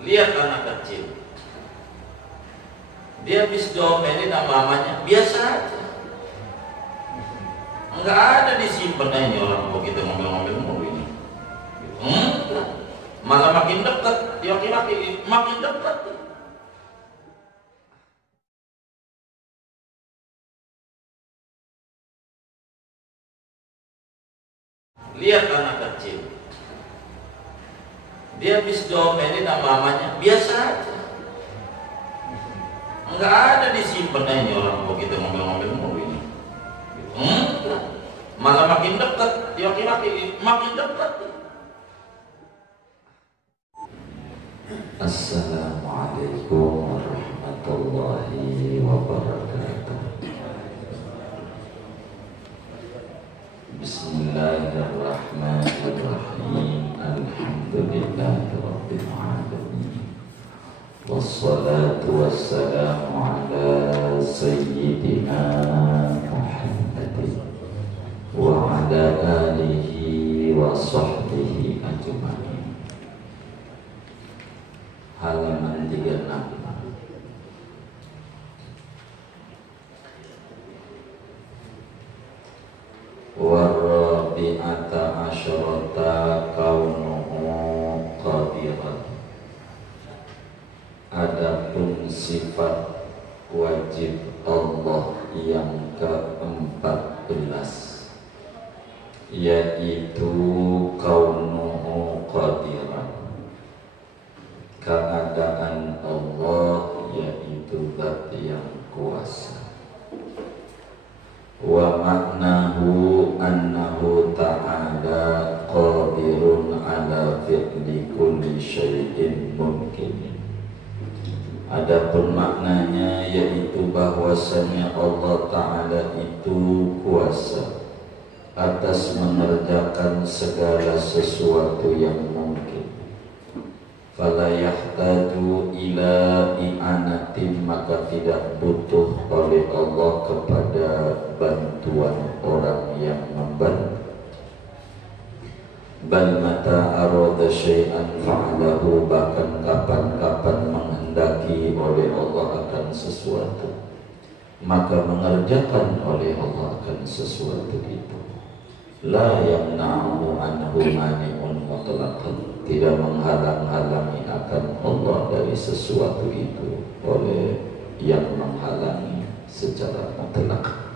Lihat anak kecil, dia habis diomelin sama mamanya biasa aja, nggak ada disimpan ini orang kok kita ngomel-ngomel mulu ini. Malah makin dekat, dia makin dekat. Lihat anak kecil, dia habis diomelin sama mamanya biasa aja, nggak ada disimpan ini orang kok kita ngomel-ngomel mulu ini. Malah makin dekat, dia makin dekat. Assalamualaikum warahmatullahi wabarakatuh. Bismillahirrahmanirrahim. Alhamdulillahirabbil alamin. Wassalatu wassalamu ala sayyidina Muhammadin wa ala alihi wa sahbihi ajma'in. Halaman 36. Warabi'ata asyarata kaunuhu qadiran. Adapun sifat wajib Allah yang ke-14, yaitu kaunuhu qadiran, keadaan Allah yaitu zat yang kuasa. Wa maknahu annahu ta'ala qadirun ala fi'li kulli syai'in mungkin. Adapun maknanya yaitu bahwasanya Allah Ta'ala itu kuasa atas mengerjakan segala sesuatu yang mungkin. Fala yahtaju ila i'anatin, maka tidak butuh oleh Allah kepada bantuan orang yang membantu. Bal mata arada syai'an fa'alahu, bahkan kapan-kapan menghendaki oleh Allah akan sesuatu, maka mengerjakan oleh Allah akan sesuatu itu. La yamna'u anhu mani'un mutlaqan, tidak menghalang-halangi akan Allah dari sesuatu itu oleh yang menghalangi secara mutlak.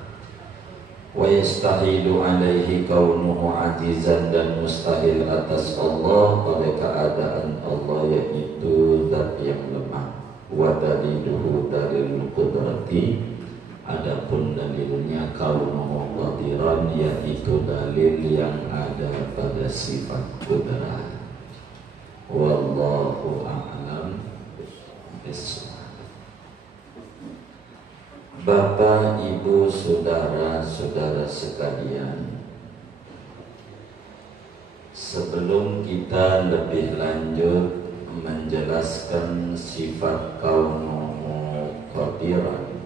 Wa yastahilu alaihi kaunuhu ajizan, dan mustahil atas Allah oleh keadaan Allah yaitu zat yang lemah. Wa daliluhu dalil qudrati, adapun dalilnya kaunuhu qadiran, yaitu dalil yang ada pada sifat qudrat. Wallahu a'lam bishawab. Bapak, Ibu, saudara-saudara sekalian, sebelum kita lebih lanjut menjelaskan sifat kaunuhu qadiran,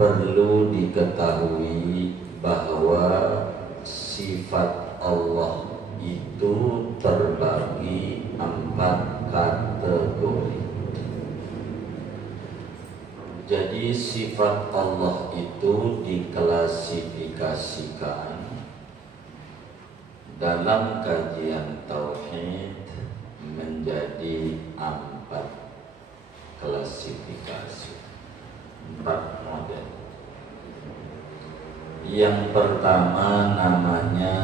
perlu diketahui bahwa sifat Allah itu terbagi 4 kategori. Jadi sifat Allah itu diklasifikasikan dalam kajian tauhid menjadi 4 klasifikasi, 4 model. Yang pertama namanya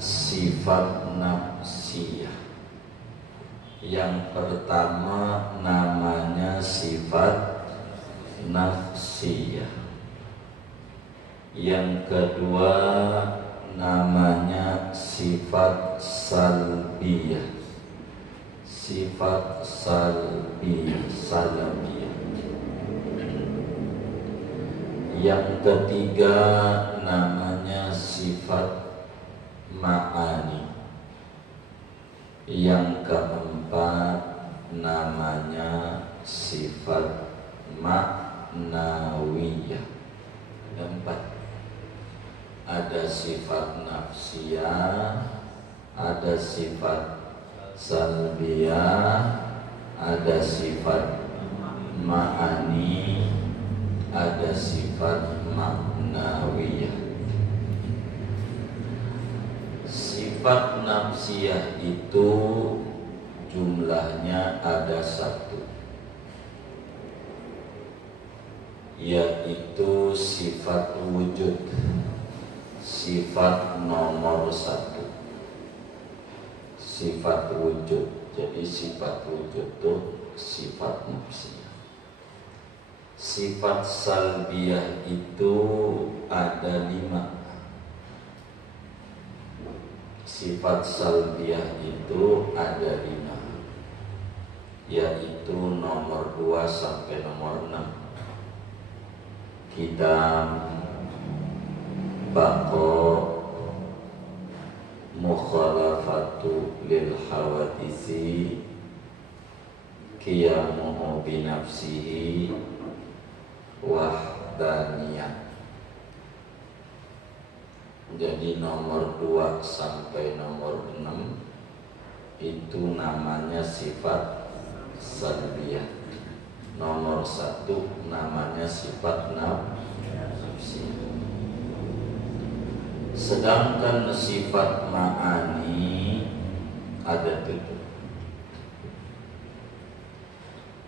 sifat nafsiyah. Yang pertama namanya sifat nafsiyah. Yang kedua namanya sifat salbiyah. Sifat salbiyah. Yang ketiga namanya sifat ma'ani. Yang keempat namanya sifat ma'nawiyah. Ada 4. Ada sifat nafsiyah, ada sifat salbiyah, ada sifat ma'ani, ada sifat maknawiyah. Sifat nafsiyah itu jumlahnya ada satu, yaitu sifat wujud, sifat nomor satu, sifat wujud. Jadi sifat wujud itu sifat nafsiyah. Sifat salbiyah itu ada 5. Sifat salbiyah itu ada 5, yaitu nomor 2 sampai nomor 6. Qidam, baqo, mukhalafatu lil hawadisi, qiyamuhu binafsihi, wahdaniyah. Jadi nomor 2 sampai nomor 6 itu namanya sifat salbiyah. Nomor 1 namanya sifat nafsiyah. Sedangkan sifat ma'ani ada 7.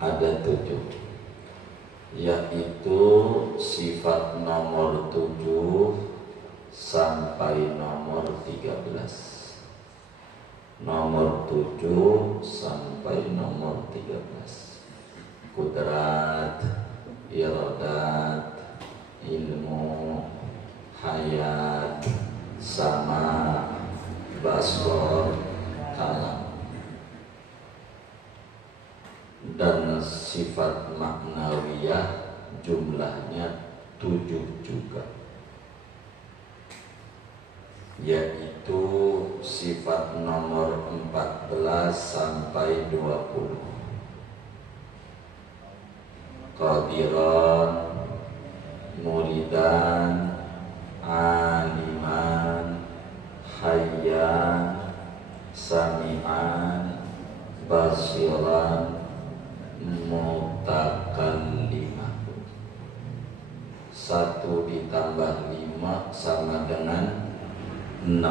Ada 7, yaitu sifat nomor 7 sampai nomor 13. Nomor 7 sampai nomor 13. Kudrat, iradat, ilmu, hayat, sama, basor, kalam. Dan sifat maknawiyah jumlahnya 7 juga, yaitu sifat nomor 14 sampai 20. Qadiran, muridan, aliman, hayyan, sami'an, basiran, mutakalliman. 1 ditambah 5 sama dengan 6.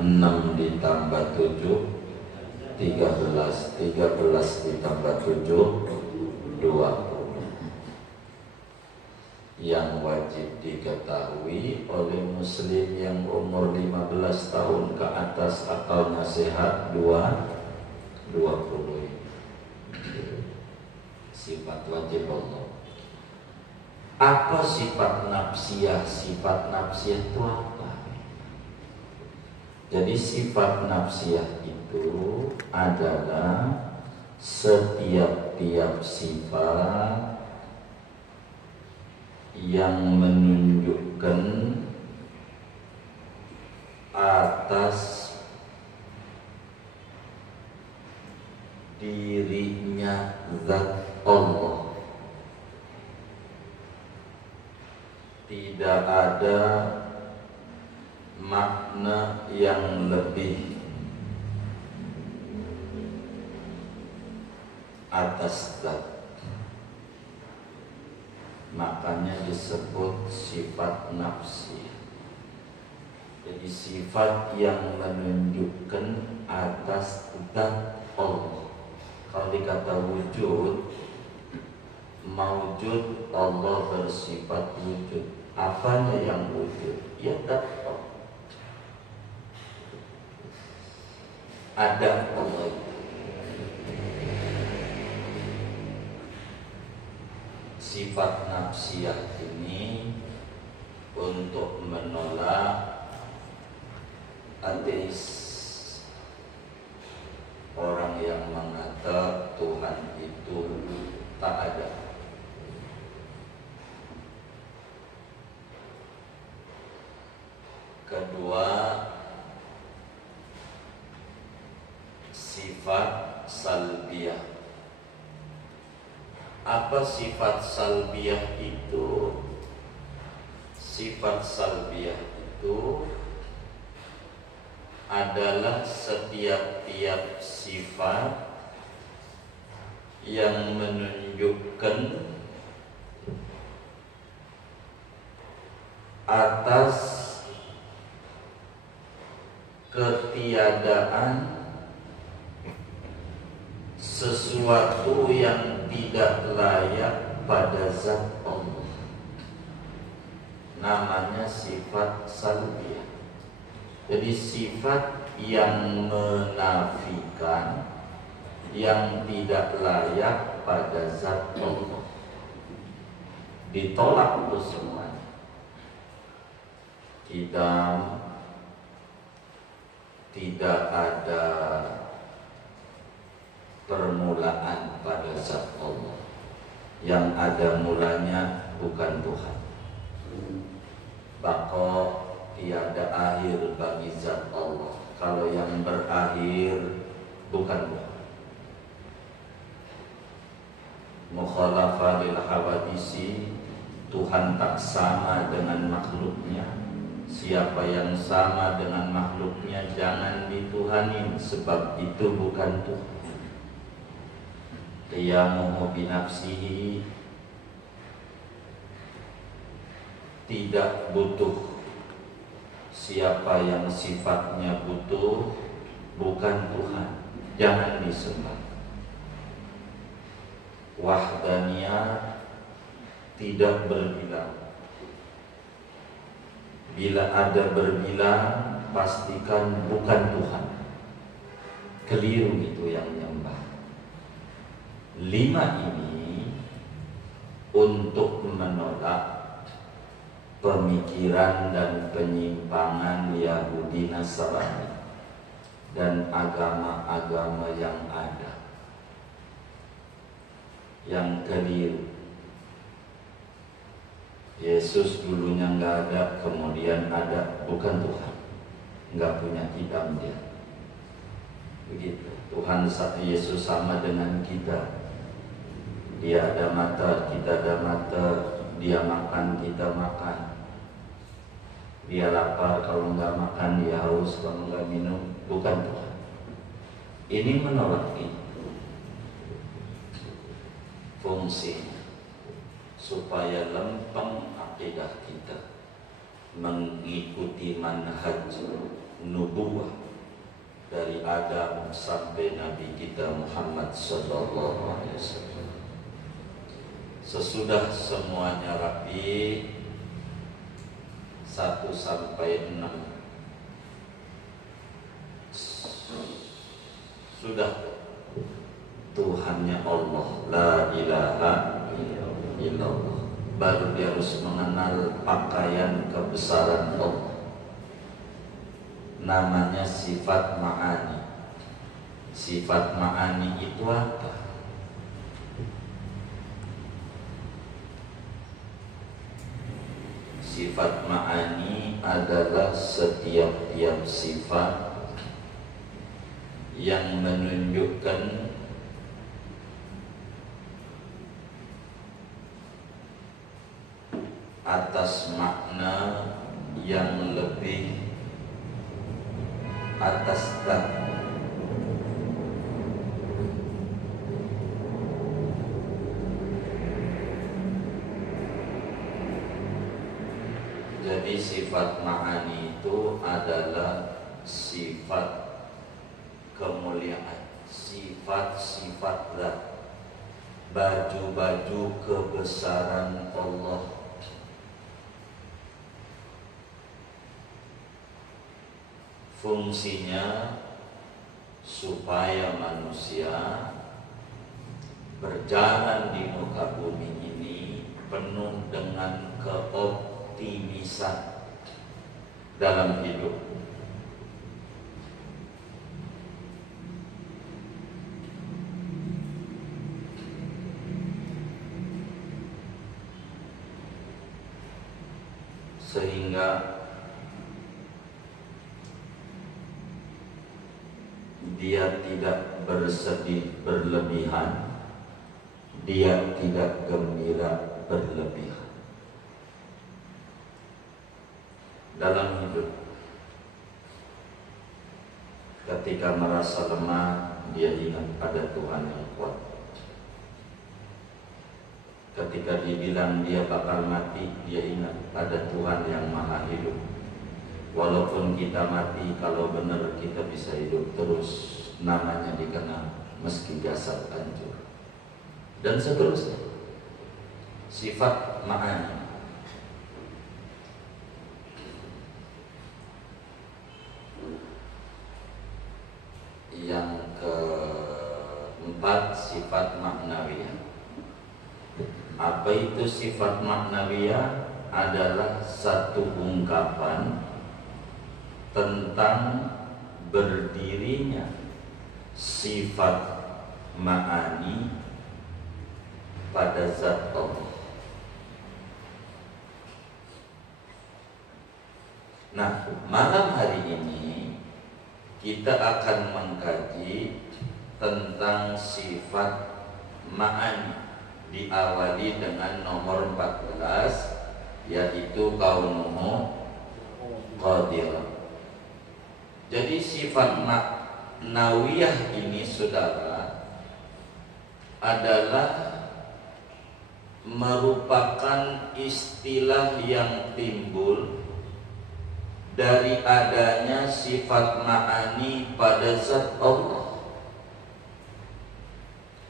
6 ditambah 7 13. 13 ditambah 7 20. Yang wajib diketahui oleh muslim yang umur 15 tahun ke atas akalnya sehat 20. Sifat wajib Allah. Apa sifat nafsiyah? Sifat nafsiyah itu apa? Jadi sifat nafsiyah itu adalah setiap sifat yang menunjukkan atas dirinya zat Allah. Tidak ada makna yang lebih atas zat. Makanya disebut sifat nafsi. Jadi sifat yang menunjukkan atas zat Allah. Kalau dikata wujud, maujud, Allah bersifat wujud. Apanya yang wujud? Ya zat Allah. Ada Allah. Sifat nafsiyah ini untuk menolak ateis, orang yang mengatakan Tuhan itu tak ada. Kedua, sifat salbiyah. Apa sifat salbiyah itu? Sifat salbiyah itu adalah setiap sifat yang menunjukkan atas ketiadaan sesuatu yang tidak layak pada zat Allah. Namanya sifat salbiyah. Jadi sifat yang menafikan, yang tidak layak pada zat Allah, ditolak itu semuanya. Tidak ada permulaan pada zat Allah. Yang ada mulanya bukan Tuhan. Baqa tiada akhir bagi zat Allah. Kalau yang berakhir bukan Tuhan. Mukhalafah lil hawadisi, Tuhan tak sama dengan makhluknya. Siapa yang sama dengan makhluknya jangan dituhanin, sebab itu bukan Tuhan. Qiyamuhu binafsihi, tidak butuh. Siapa yang sifatnya butuh bukan Tuhan, jangan disembah. Wahdaniyah, tidak berbilang. Bila ada berbilang, pastikan bukan Tuhan. Keliru itu yang nyembah. 5 ini untuk menolak pemikiran dan penyimpangan Yahudi Nasrani dan agama-agama yang ada, yang keliru. Yesus dulunya nggak ada, kemudian ada, bukan Tuhan. Nggak punya idam dia. Begitu. Tuhan Yesus sama dengan kita. Dia ada mata, kita ada mata. Dia makan, kita makan. Dia lapar, kalau nggak makan dia haus, kalau nggak minum, bukan Tuhan. Ini menolak itu. Fungsinya supaya lempeng akidah kita mengikuti manhaj nubuwah dari Adam sampai Nabi kita Muhammad sallallahu alaihi wasallam. Sesudah semuanya rapi 1 sampai 6 sudah Tuhannya Allah, la ilaha illallah. Baru dia harus mengenal pakaian kebesaran Allah. Namanya sifat ma'ani. Sifat ma'ani itu apa? Sifat ma'ani adalah setiap-tiap sifat yang menunjukkan atas makna yang lebih atas zat. Jadi sifat ma'ani itu adalah sifat kemuliaan, sifat-sifat zat, baju-baju kebesaran Allah. Fungsinya supaya manusia berjalan di muka bumi ini penuh dengan keoptimisan dalam hidup. Sehingga dia tidak bersedih berlebihan, dia tidak gembira berlebihan dalam hidup. Ketika merasa lemah, dia ingat pada Tuhan yang kuat. ketika dibilang dia bakal mati, dia ingat ada Tuhan yang maha hidup. Walaupun kita mati, kalau benar kita bisa hidup terus, namanya dikenal meski jasad hancur. Dan seterusnya. Sifat ma'ani. Yang keempat, sifat maknawiyah. Apa itu sifat maknawiyah? Adalah satu ungkapan tentang berdirinya sifat ma'ani pada zat Allah. Nah, malam hari ini kita akan mengkaji tentang sifat ma'ani, diawali dengan nomor 14, yaitu kaunuhu qadir. Jadi sifat maknawiyah ini, saudara, adalah merupakan istilah yang timbul dari adanya sifat ma'ani pada zat Allah.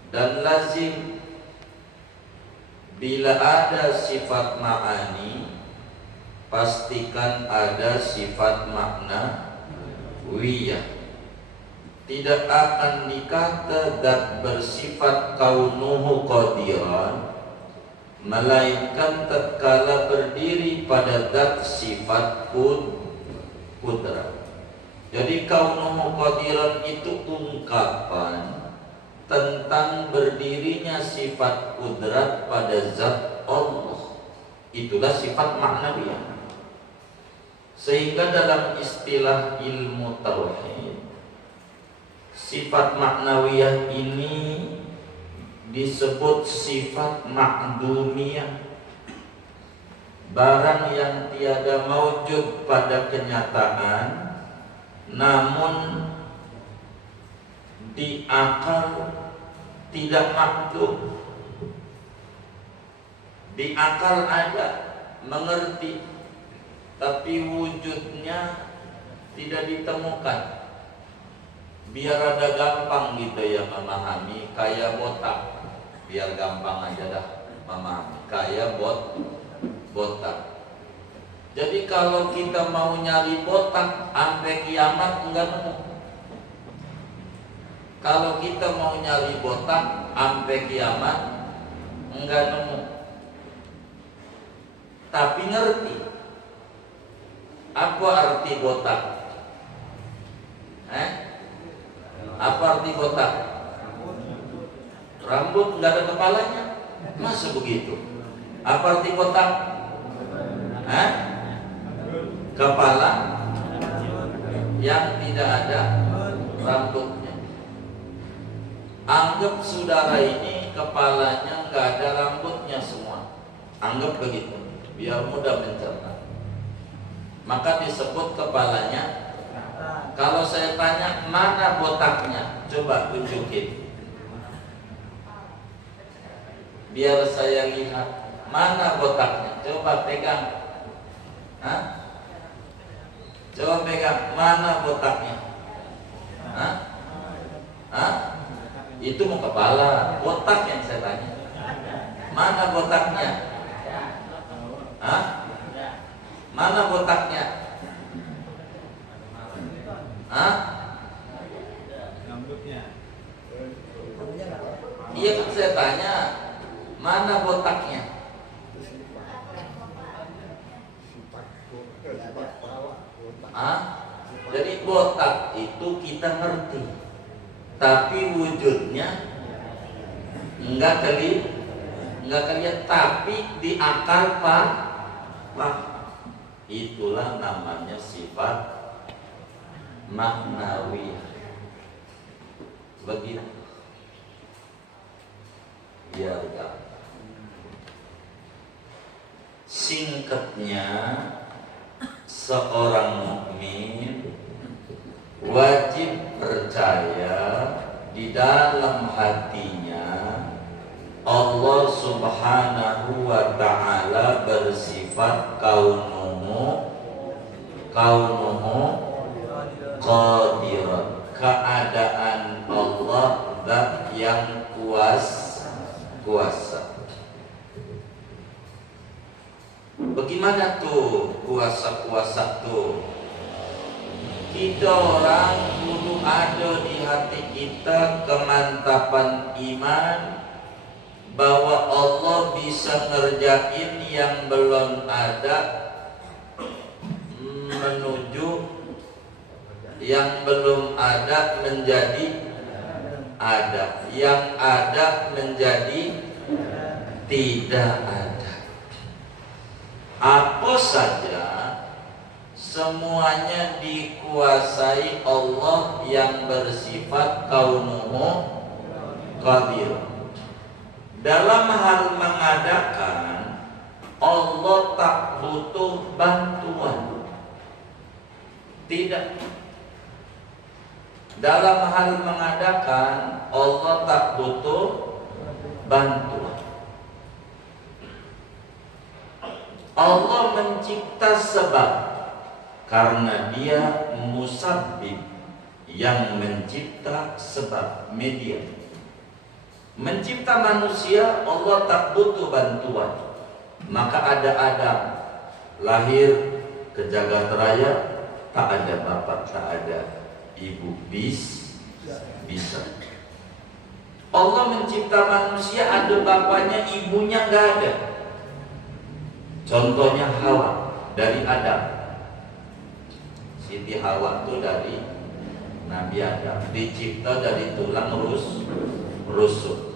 Dan lazim bila ada sifat ma'ani, pastikan ada sifat maknawiyah. Tidak akan dikata zat bersifat kaunuhu qadiran, melainkan tatkala berdiri pada zat sifat kudrat. Jadi kaunuhu qadiran itu ungkapan tentang berdirinya sifat kudrat pada zat Allah. Itulah sifat maknawiyah. Sehingga dalam istilah ilmu tauhid, sifat maknawiyah ini disebut sifat ma'dumiyah. Barang yang tiada maujud pada kenyataan, namun di akal tidak makdum. Di akal ada, mengerti, tapi wujudnya tidak ditemukan. Biar ada gampang gitu ya memahami, kayak botak. Biar gampang aja dah memahami, kayak botak. Jadi kalau kita mau nyari botak sampai kiamat enggak nemu. Kalau kita mau nyari botak sampai kiamat enggak nemu. Tapi ngerti apa arti botak? Apa arti botak? Rambut enggak ada kepalanya. Masa begitu? Apa arti botak? Kepala yang tidak ada rambutnya. Anggap saudara ini kepalanya nggak ada rambutnya semua. Anggap begitu, biar mudah mencerna. Maka disebut kepalanya. Kalau saya tanya mana botaknya, coba tunjukin. Biar saya lihat mana botaknya. Coba pegang. Coba pegang, mana botaknya? Itu mau kepala, botak yang saya tanya. Mana botaknya? Mana botaknya? Iya kan saya tanya, mana botaknya? Jadi botak itu kita ngerti, tapi wujudnya enggak kelihatan, tapi di akal pak. Itulah namanya sifat maknawiyah. Begitu. Biar singkatnya, seorang mukmin wajib percaya di dalam hatinya Allah subhanahu wa ta'ala bersifat kaunuhu qadiran. Keadaan Allah zat yang kuasa. Bagaimana tuh kuasa tuh? Kita orang kudu ada di hati kita kemantapan iman bahwa Allah bisa ngerjain yang belum ada, menuju yang belum ada menjadi ada, yang ada menjadi tidak ada. Apa saja semuanya dikuasai Allah yang bersifat kaunuhu qadir. Dalam hal mengadakan, Allah tak butuh bantuan. Tidak. Dalam hal mengadakan, Allah tak butuh bantuan. Allah mencipta sebab karena Dia musabbib, yang mencipta sebab, media. Mencipta manusia, Allah tak butuh bantuan. Maka ada Adam, lahir ke jagat raya, tak ada bapak, tak ada ibu, bisa. Allah mencipta manusia, ada bapaknya, ibunya nggak ada. Contohnya Hawa dari Adam. Siti Hawa itu dari Nabi Adam, dicipta dari tulang rusuk.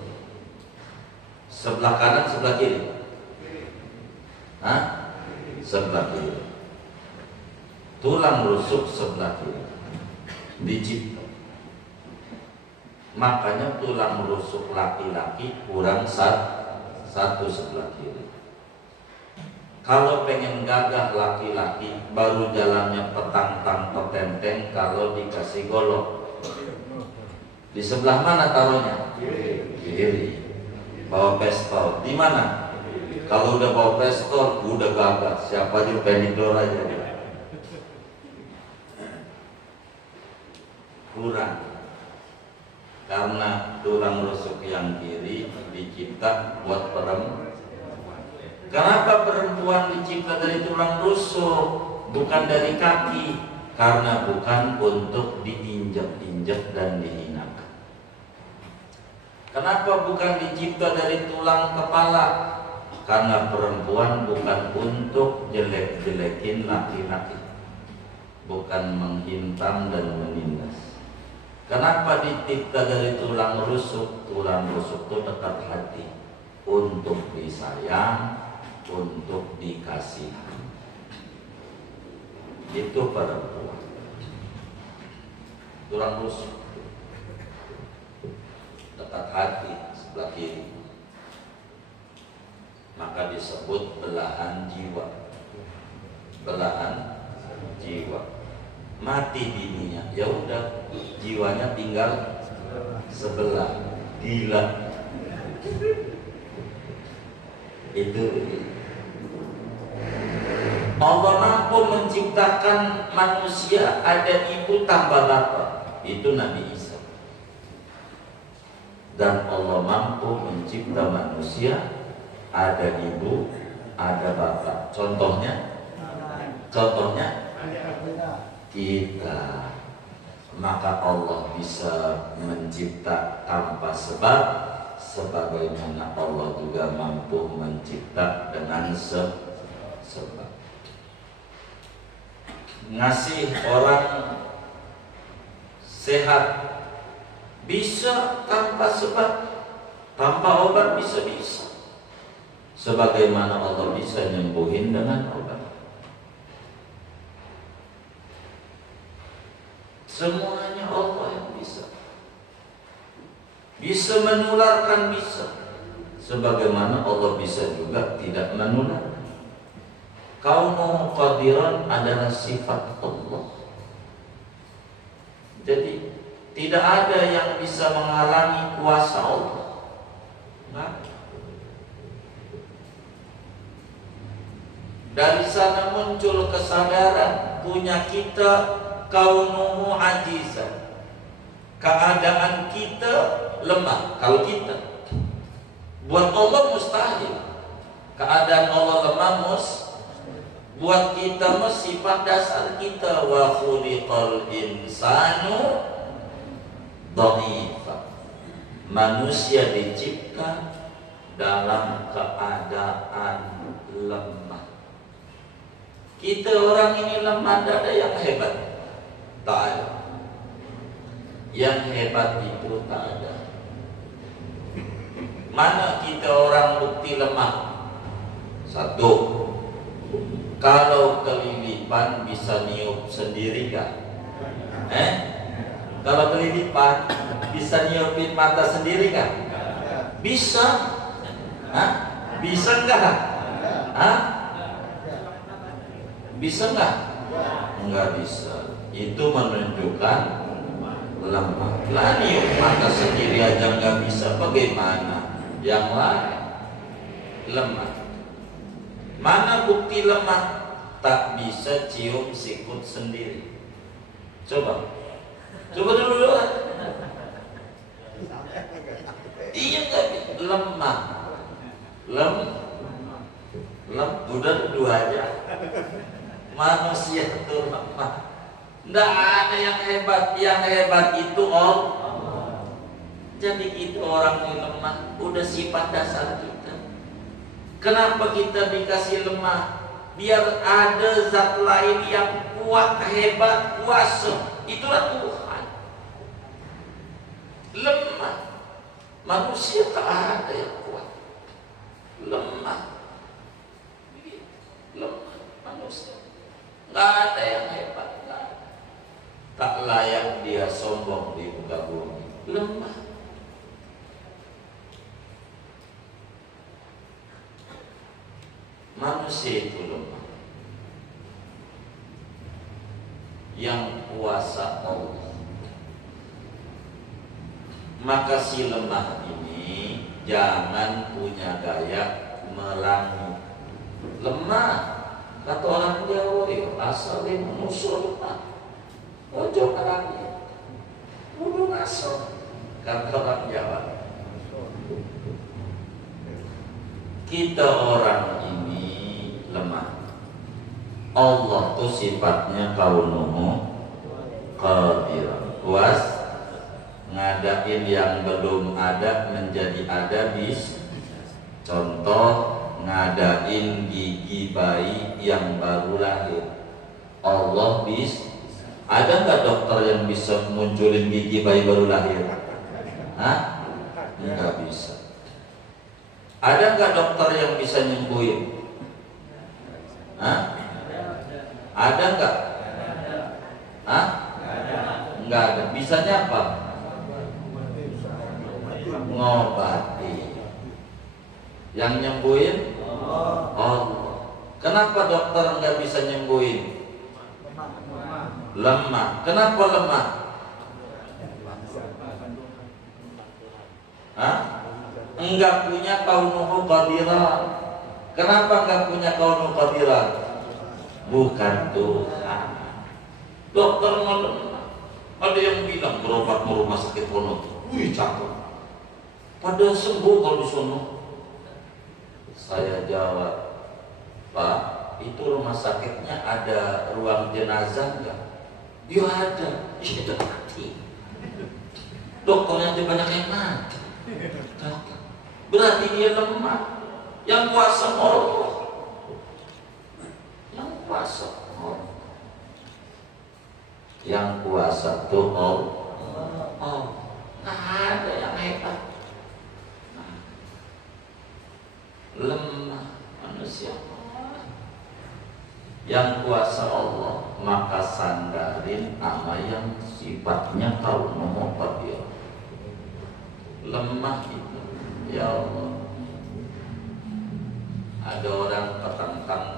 Sebelah kanan, sebelah kiri. Sebelah kiri. Tulang rusuk sebelah kiri. Dicipta. Makanya tulang rusuk laki-laki kurang satu sebelah kiri. Kalau pengen gagah laki-laki, baru jalannya petang-tang petenteng kalau dikasih golok. Di sebelah mana taruhnya? Kiri. Bawa pistol. Di mana? Kalau udah bawa pistol, udah gagah. Siapa aja penidor aja. Kurang. Karena tulang rusuk yang kiri dicipta buat perempuan. Kenapa perempuan dicipta dari tulang rusuk, bukan dari kaki? Karena bukan untuk diinjak-injak dan dihinakan. Kenapa bukan dicipta dari tulang kepala? Karena perempuan bukan untuk jelek-jelekin laki-laki, bukan menghintam dan menindas. Kenapa dicipta dari tulang rusuk? Tulang rusuk itu dekat hati, untuk disayang, untuk dikasih. Itu perempuan. Tulang rusuk dekat hati sebelah kiri, maka disebut belahan jiwa. Belahan jiwa. Mati bininya, ya udah, jiwanya tinggal sebelah. Gila. Itu Allah mampu menciptakan manusia ada ibu tanpa bapak. Itu Nabi Isa. Dan Allah mampu mencipta manusia ada ibu, ada bapak. Contohnya kita. Maka Allah bisa mencipta tanpa sebab, sebagaimana Allah juga mampu mencipta dengan sebab. Ngasih orang sehat bisa tanpa sebab, tanpa obat bisa. Sebagaimana Allah bisa nyembuhin dengan obat. Semuanya Allah yang bisa. Bisa menularkan, bisa. Sebagaimana Allah bisa juga tidak menularkan. Kaunuhu qadiran adalah sifat Allah. Jadi tidak ada yang bisa menghalangi kuasa Allah. Nah, Dari sana muncul kesadaran punya kita kaunuhu ajizan, keadaan kita lemah. Kalau kita buat Allah mustahil, keadaan Allah lemah buat kita sifat dasar kita. Wa khuliqal insanu dha'ifa, manusia dicipta dalam keadaan lemah. Kita orang ini lemah, tidak ada yang hebat, tak ada. Yang hebat itu tak ada. Mana kita orang bukti lemah? Satu, kalau kelilipan bisa niup sendiri kan? Kalau kelilipan bisa niupin mata sendiri kan? Bisa? Bisa enggak? Bisa enggak? Enggak bisa. Itu menunjukkan lemah. Lah niup mata sendiri aja enggak bisa, bagaimana yang lain? Lemah. Mana bukti lemah? Tak bisa cium sikut sendiri. Coba dulu. Iya enggak bisa. Lemah. Udah dua aja. Manusia itu lemah. Tidak ada yang hebat. Yang hebat itu Allah. Jadi kita orang ini lemah. Udah sifat dasar kita. Kenapa kita dikasih lemah? Biar ada zat lain yang kuat, hebat, kuasa. Itulah Tuhan. Lemah. Manusia tak ada yang kuat. Lemah manusia. Nggak ada yang hebat, nggak ada. Tak layak dia sombong di muka bumi. Lemah. Manusia itu lemah. Yang kuasa Allah. Maka si lemah ini jangan punya gaya merangi. Lemah. Kata orang Jawa, asal dia musuh lemah. Ojo merangi. Kudu ngaso. Kata orang Jawa. Kita orang ini lemah. Allah tuh sifatnya kaunuhu qadir, kuas ngadain yang belum ada menjadi ada. Contoh, ngadain gigi bayi yang baru lahir. Allah ada nggak dokter yang bisa munculin gigi bayi baru lahir? Nggak bisa. Ada nggak dokter yang bisa nyembuhin? Ada nggak? Nggak ada. Bisanya apa? Ngobati. Yang nyembuhin Allah. Kenapa dokter nggak bisa nyembuhin? Lemah. Kenapa lemah? Enggak punya kaunuhu qadiran. Kenapa enggak punya kaunuhu qadiran? Bukan Tuhan. Dokter lemah. Ada yang bilang berobat ke rumah sakit Wono. Wih, cakep. Pada sembuh kalau di sono. Saya jawab, Pak, itu rumah sakitnya ada ruang jenazah enggak? Ya ada. Itu mati. Dokternya aja banyak yang mati. Berarti dia lemah. Yang kuasa Allah. Yang kuasa Allah. Yang kuasa tuh Allah. Nggak ada yang hebat. Lemah manusia. Yang kuasa Allah, maka sandarin ama yang sifatnya kaunuhu qadir. Lemah itu, ya Allah. Ada orang petentang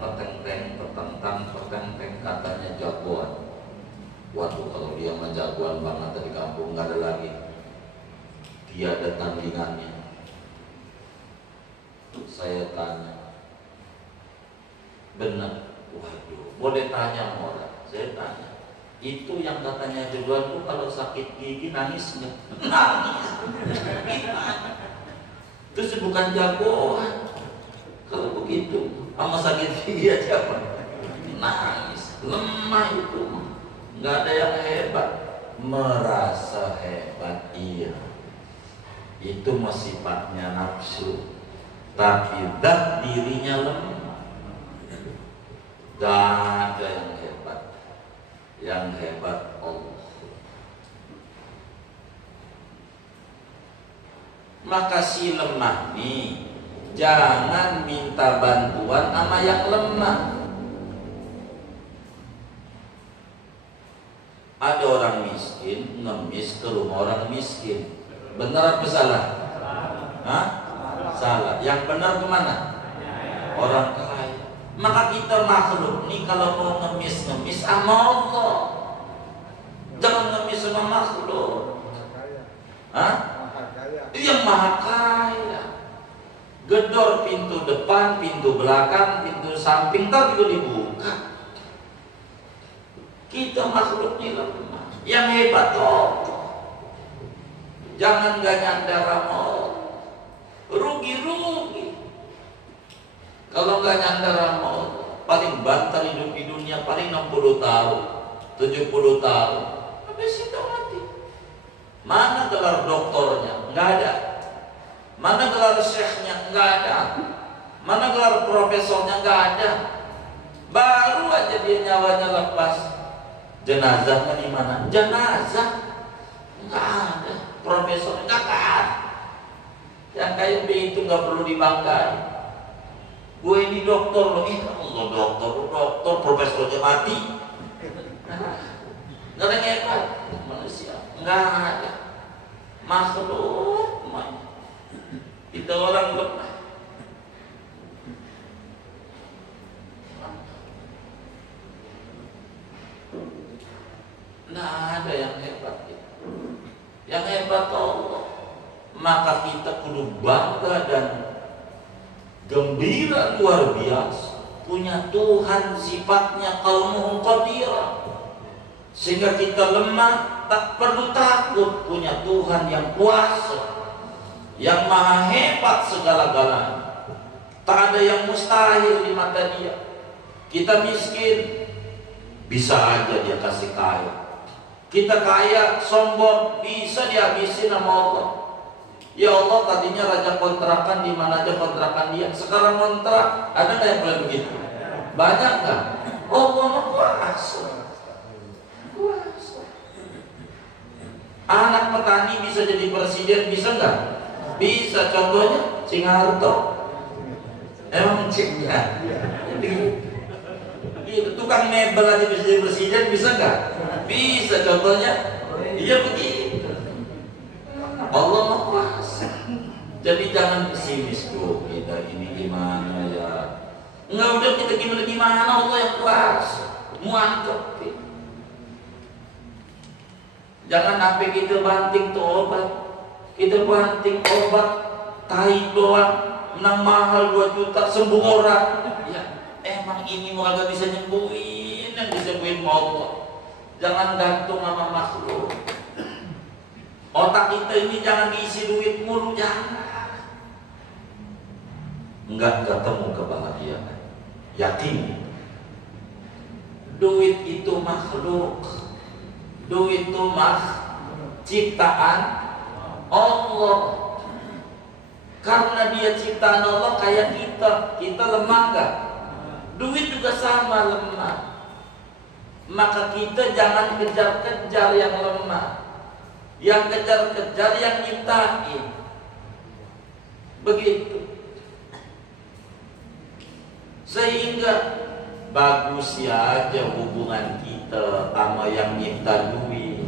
katanya jagoan. Waduh, kalau dia mah jagoan banget dari kampung, nggak ada lagi. Dia ada tandingannya. Saya tanya, Benar. Waduh, boleh tanya sama orang. Saya tanya, itu yang katanya duluan tuh kalau sakit gigi nangis nggak? Nangis. Terus bukan jagoan. Kalau begitu, sama sakit gigi aja apa? Nangis, lemah itu. Nggak ada yang hebat. Merasa hebat, iya. Itu masih sifatnya nafsu. Tapi dah dirinya lemah. Dan ada yang hebat. Yang hebat Allah. Maka si lemah nih jangan minta bantuan sama yang lemah. Ada orang miskin ngemis ke rumah orang miskin. Benar apa salah? Hah? Salah. Yang benar kemana? Orang kaya. Maka kita makhluk nih kalau mau ngemis sama Allah. Jangan ngemis sama makhluk. Hah? Yang maha kaya. Gedor pintu depan, pintu belakang, pintu samping tak juga dibuka. Kita makhluk ini lemah. Yang hebat Allah. Jangan gak nyandar sama Allah. Rugi. Kalau gak nyandar sama Allah, paling banter hidup di dunia paling 60 tahun, 70 tahun. Habis itu mati. Mana gelar doktornya? Nggak ada. Mana gelar syekhnya? Nggak ada. Mana gelar profesornya? Nggak ada. Baru aja dia nyawanya lepas. Jenazahnya di mana? Jenazah nggak ada. Profesornya nggak ada. Yang kayak begitu nggak perlu dibanggai. Gue ini dokter loh, Allah dokter, profesornya mati. Nggak ada yang hebat manusia. Nggak ada. Makhluk kita orang lemah. Nggak ada yang hebat kita. Yang hebat Allah. Maka kita kudu bangga dan gembira luar biasa punya Tuhan sifatnya qaumuhum qadirah. Sehingga kita lemah tak perlu takut punya Tuhan yang kuasa, yang maha hebat segala-galanya. Tak ada yang mustahil di mata dia. Kita miskin, bisa aja dia kasih kaya. Kita kaya, sombong, bisa dihabisin sama Allah. Ya Allah, tadinya raja kontrakan di mana aja kontrakan dia. Sekarang kontrak, ada nggak yang boleh begitu? Banyak nggak? Allah mah kuasa. Anak petani bisa jadi presiden, bisa nggak? Bisa. Contohnya Soeharto. Emang ceknya? Gitu. Tukang mebel aja bisa jadi presiden, bisa nggak? Bisa. Contohnya, iya begitu. Allah Maha Kuasa. Jadi jangan pesimis tuh kita ini gimana ya? Nggak udah kita gimana Allah yang kuasa. Mantap. Jangan sampai kita banting tuh obat. Kita banting obat tai doang, menang mahal 2 juta, sembuh orang. Ya, emang ini mau agak bisa nyembuhin, yang disembuhin Allah. Jangan gantung sama makhluk. Otak kita ini jangan diisi duit mulu, jangan. Enggak ketemu kebahagiaan. Yakin. Duit itu makhluk. Duit itu ciptaan Allah. Karena dia ciptaan Allah kayak kita lemah gak? Duit juga sama lemah. Maka kita jangan kejar-kejar yang lemah. Yang kejar-kejar yang nyiptain. Begitu. Sehingga bagus ya aja hubungan kita sama yang nyipta duit.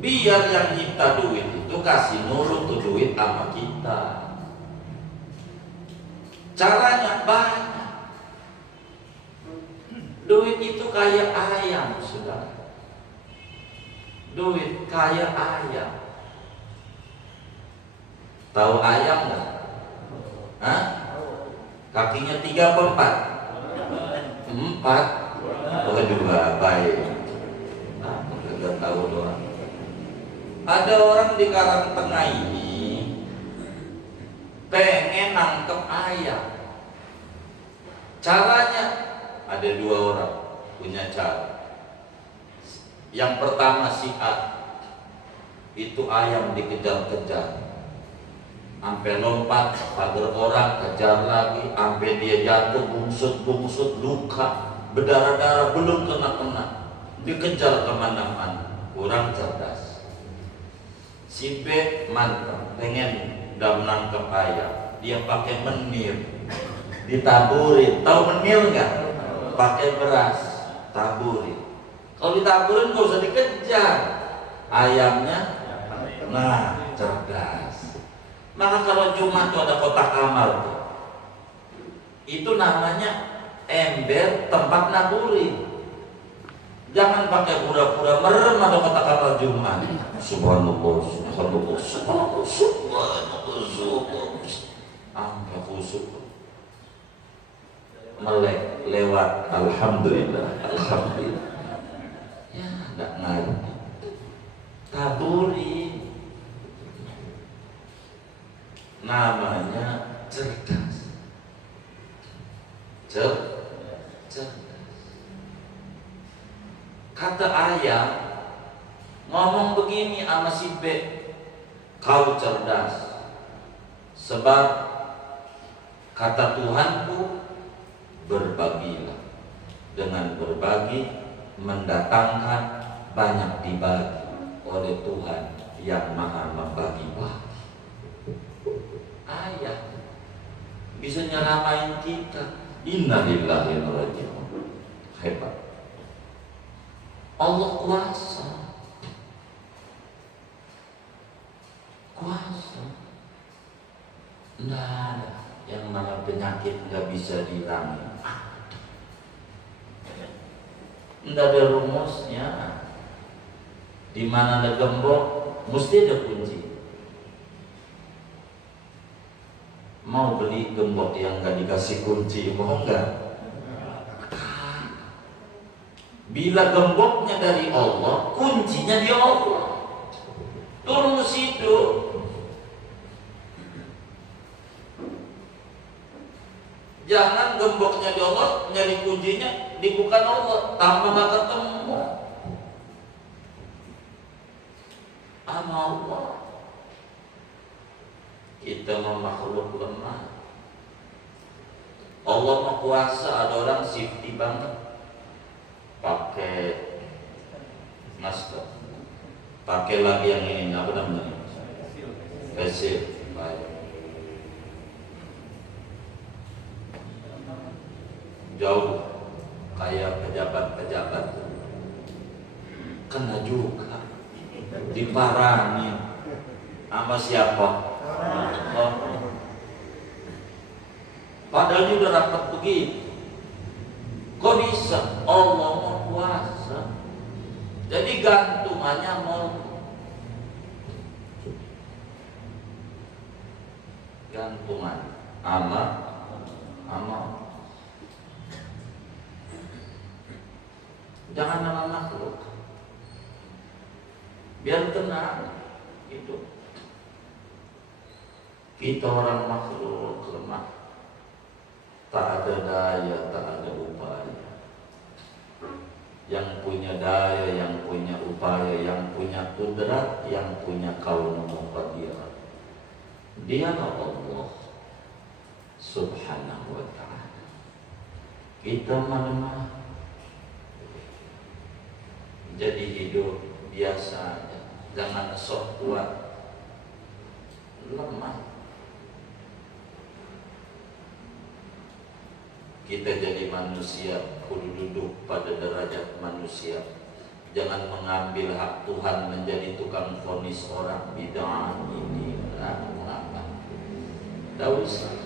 Biar yang nyipta duit itu kasih nurut tuh duit sama kita. Caranya banyak. Duit itu kayak ayam, saudara. Duit kayak ayam. Tahu ayam nggak? Hah? Kakinya 3 apa 4? 4. Waduh, baik. Gak tahu doang. Ada orang di Karangtengah ini pengen nangkep ayam. Caranya ada 2 orang punya cara. Yang pertama si A, itu ayam dikejar-kejar sampai lompat pagar orang, kejar lagi sampai dia jatuh, bungsut luka, berdarah-darah, belum kena, dikejar kemana-mana. Kurang cerdas. Si B mantap, pengen nangkep ayam, dia pakai menir, ditaburin. Tahu menir nggak? Pakai beras, taburin. Kalau ditaburin nggak usah dikejar ayamnya. Nah, cerdas. Maka kalau Jumat itu ada kotak amal tuh, itu namanya ember tempat naburi. Jangan pakai pura-pura merem ada kotak amal Jumat. Subhanallah, subhanallah, subhanallah, subhanallah. Angka khusyuk melek lewat alhamdulillah, alhamdulillah. Ya, enggak ngerti. Taburi. Namanya cerdas. Cerdas. Kata ayam ngomong begini sama si B, kau cerdas, sebab kata Tuhanku, berbagilah. Dengan berbagi mendatangkan banyak dibagi oleh Tuhan yang maha membagi-bagi. Ayah bisa nyelamain kita. Innalillahi wa inna ilaihi raji'un. Hebat. Allah kuasa. Kuasa. Nggak ada yang namanya penyakit nggak bisa dihilangin. Nggak ada rumusnya. Di mana ada gembok, mesti ada kunci. Mau beli gembok yang nggak dikasih kunci, mau nggak? Bila gemboknya dari Allah, kuncinya di Allah. Rumus itu. Jangan gemboknya di Allah, nyari kuncinya di bukan Allah, tambah nggak ketemu. Sama Allah. Kita makhluk lemah. Allah mau kuasa, ada orang safety banget, pakai masker, pakai lagi yang ini apa namanya? Face baik. Jauh kayak pejabat-pejabat kena juga, diparani sama siapa? Oh. Padahal dia udah rapat begitu. Kok bisa? Allah mau kuasa. Jadi gantungannya mau gantungan amal. Jangan nama makhluk. Biar tenang gitu. Kita orang makhluk lemah, tak ada daya, tak ada upaya. Yang punya daya, yang punya upaya, yang punya kudrat, yang punya kaunul qadir, Dialah Allah Subhanahu wa ta'ala. Kita melemah, jadi hidup biasa aja. Jangan sok kuat, lemah. Kita jadi manusia, kudu duduk pada derajat manusia. Jangan mengambil hak Tuhan menjadi tukang vonis orang bid'ah ini mengapa. Tidak usah.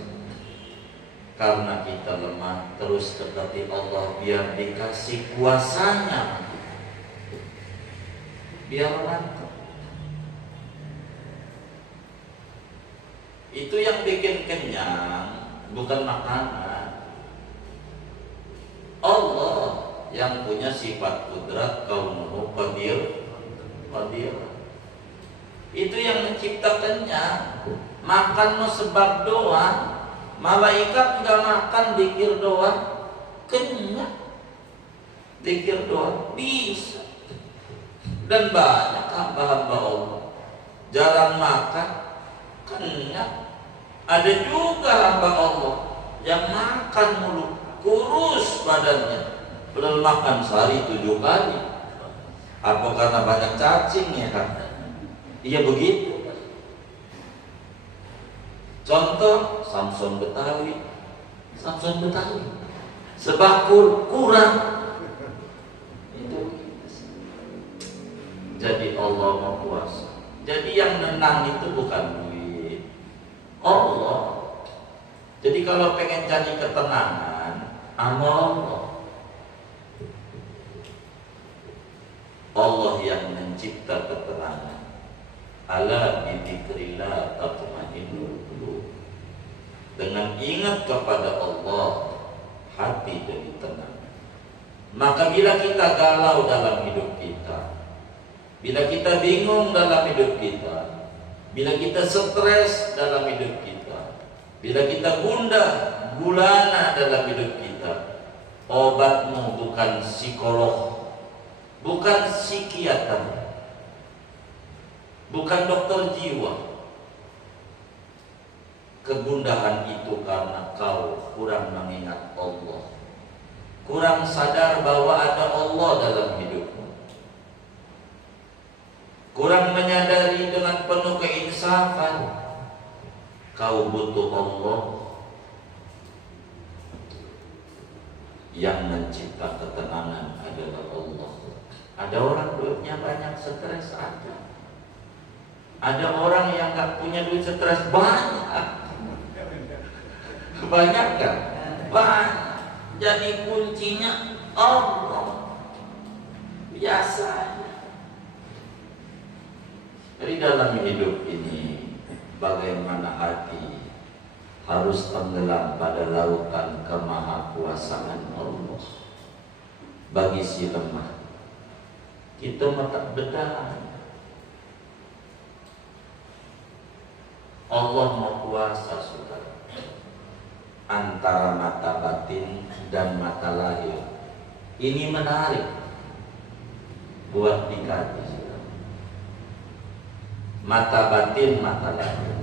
Karena kita lemah, terus dekati Allah biar dikasih kuasanya. Biar mantap. Itu yang bikin kenyang, bukan makanan. Allah yang punya sifat kudrat, kaunuhu qadir. Itu yang menciptakannya. Makan mau sebab doang. Malaikat nggak makan dikir doang, kenyang. Dikir doang bisa. Dan banyak hamba-hamba Allah jarang makan, kenyang. Ada juga hamba Allah yang makan mulu, kurus badannya, belum makan sehari 7 kali. Apa karena banyak cacing ya kan? Iya begitu. Contoh Samson Betawi. Sebakul kurang. Itu. Jadi Allah mau kuasa. Jadi yang menang itu bukan duit, Allah. Jadi kalau pengen cari ketenangan, amal Allah. Allah yang mencipta ketenangan. Ala bidzikrillah tatma'innul qulub. Dengan ingat kepada Allah, hati jadi tenang. Maka bila kita galau dalam hidup kita, bila kita bingung dalam hidup kita, bila kita stres dalam hidup kita, bila kita gundah gulana dalam hidup kita, obatmu bukan psikolog, bukan psikiater, bukan dokter jiwa. Kegundahan itu karena kau kurang mengingat Allah, kurang sadar bahwa ada Allah dalam hidupmu, kurang menyadari dengan penuh keinsafan kau butuh Allah yang mencipta ketenangan adalah Allah. Ada orang duitnya banyak, stres ada. Ada orang yang gak punya duit, stres banyak. Banyak kan? Banyak. Jadi kuncinya Allah. Biasanya. Jadi dalam hidup ini, bagaimana hati harus tenggelam pada lautan kemahakuasaan Allah. Bagi si lemah, kita tak bedah. Allah mau kuasa, saudara, antara mata batin dan mata lahir. Ini menarik buat dikaji, saudara. Mata batin, mata lahir.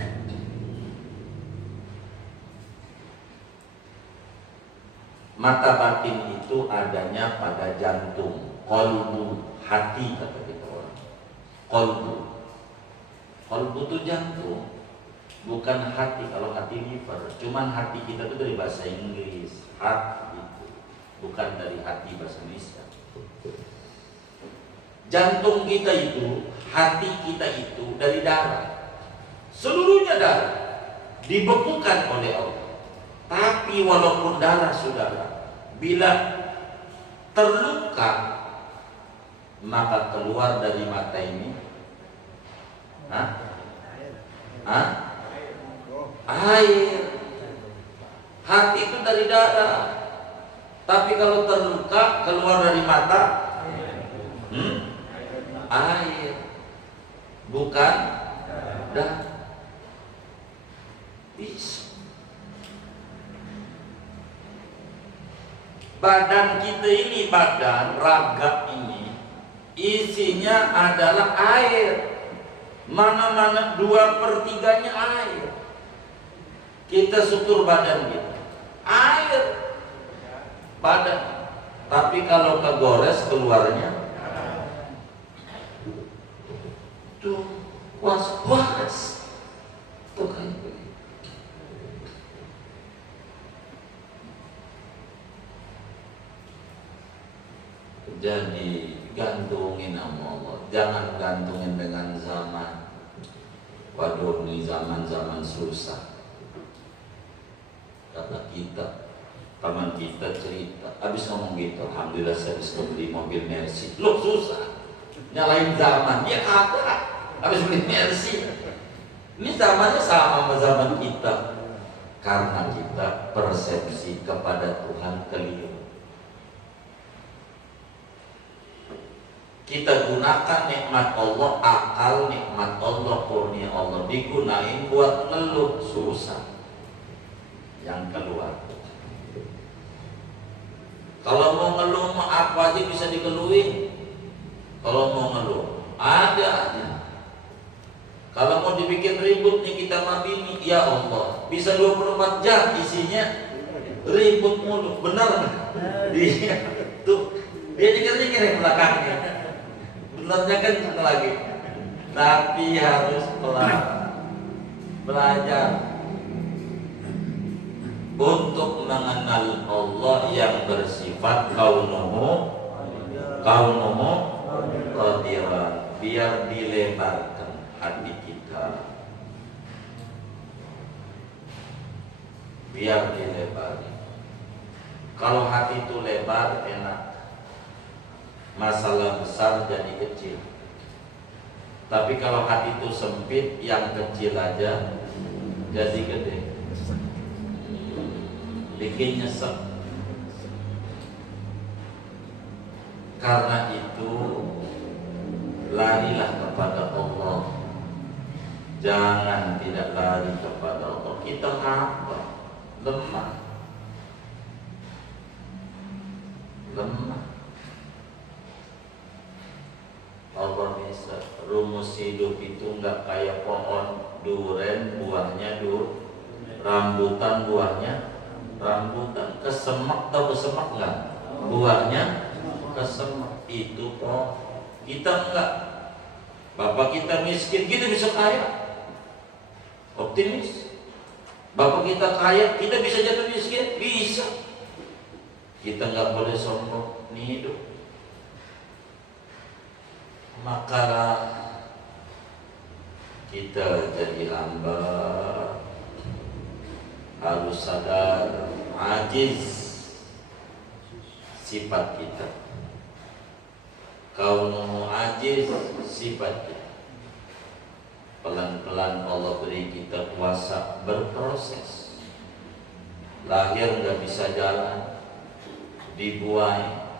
Mata batin itu adanya pada jantung, qalbu, hati kata kita orang. Qalbu itu jantung, bukan hati. Kalau hati liver, cuman hati kita itu dari bahasa Inggris, heart itu, bukan dari hati bahasa Indonesia. Jantung kita itu, hati kita itu dari darah, seluruhnya darah, dibekukan oleh Allah. Tapi walaupun darah, saudara, bila terluka, maka keluar dari mata ini air. Hati itu dari darah. Tapi kalau terluka, keluar dari mata air, bukan darah. Bisa. Badan kita ini, badan raga ini, isinya adalah air. Mana-mana 2/3-nya air. Kita syukur badan kita, air badan. Tapi kalau kegores keluarnya tuh was-was tuh kayak begini. Jadi gantungin sama Allah, jangan gantungin dengan zaman. Waduh, ini zaman susah. Kata kita, teman kita cerita, habis ngomong gitu, alhamdulillah saya bisa beli mobil Mercy. Loh susah, nyalain zaman, ya kagak, habis beli Mercy. Ini zamannya sama sama zaman kita. Karena kita persepsi kepada Tuhan keliru. Kita gunakan nikmat Allah, akal nikmat Allah, kurnia Allah digunain buat ngeluh, susah. Yang keluar. Kalau mau ngeluh apa aja bisa dikeluhin. Kalau mau ngeluh ada aja. Kalau mau dibikin ribut nih kita sama bini, ya Allah, bisa 24 jam isinya ribut mulu, benar nggak? Dia tuh dia nyengir-nyengir yang belakangnya, benernya kenceng lagi. Tapi harus pelan, belajar untuk mengenal Allah yang bersifat kaunuhu qadiran, biar dilebarkan hati kita, biar dilebarkan. Kalau hati itu lebar enak, masalah besar jadi kecil. Tapi kalau hati itu sempit, yang kecil aja jadi gede, bikin nyesek. Karena itu larilah kepada Allah, jangan tidak lari kepada Allah. Kita apa? Lemah. Allah bisa. Rumus hidup itu nggak kayak pohon duren buahnya rambutan buahnya rambutan. Kesemak atau kesemak nggak? Buahnya kesemak. Itu pohon. Kita enggak. Bapak kita miskin, kita bisa kaya. Optimis. Bapak kita kaya, kita bisa jatuh miskin, bisa. Kita nggak boleh sombong, ini hidup. Maka kita jadi hamba harus sadar ajiz sifat kita. Kaunuhu ajiz sifat kita. Pelan-pelan Allah beri kita kuasa berproses. Lahir nggak bisa jalan, dibuai.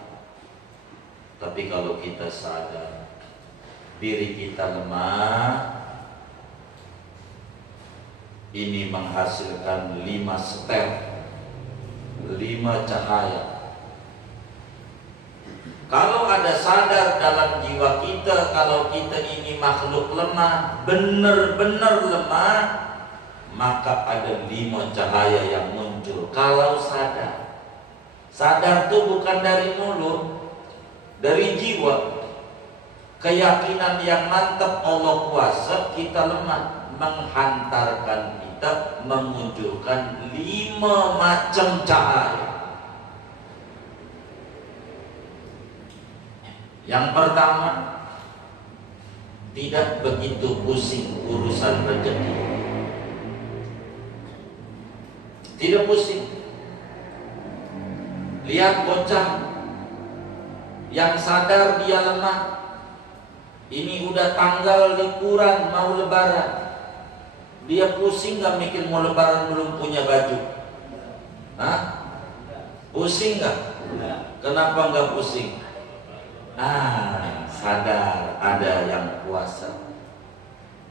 Tapi kalau kita sadar diri kita lemah, ini menghasilkan 5 step, 5 cahaya. Kalau ada sadar dalam jiwa kita, kalau kita ini makhluk lemah, benar-benar lemah, maka ada 5 cahaya yang muncul. Kalau sadar, sadar itu bukan dari mulut, dari jiwa. Keyakinan yang mantap Allah kuasa, kita lemah, menghantarkan kita memunculkan 5 macam cahaya. Yang pertama, tidak begitu pusing urusan rezeki. Tidak pusing. Lihat bocah yang sadar dia lemah. Ini udah tanggal liburan mau lebaran. Dia pusing gak mikir mau lebaran belum punya baju? Hah? Pusing gak? Kenapa gak pusing? Sadar ada yang kuasa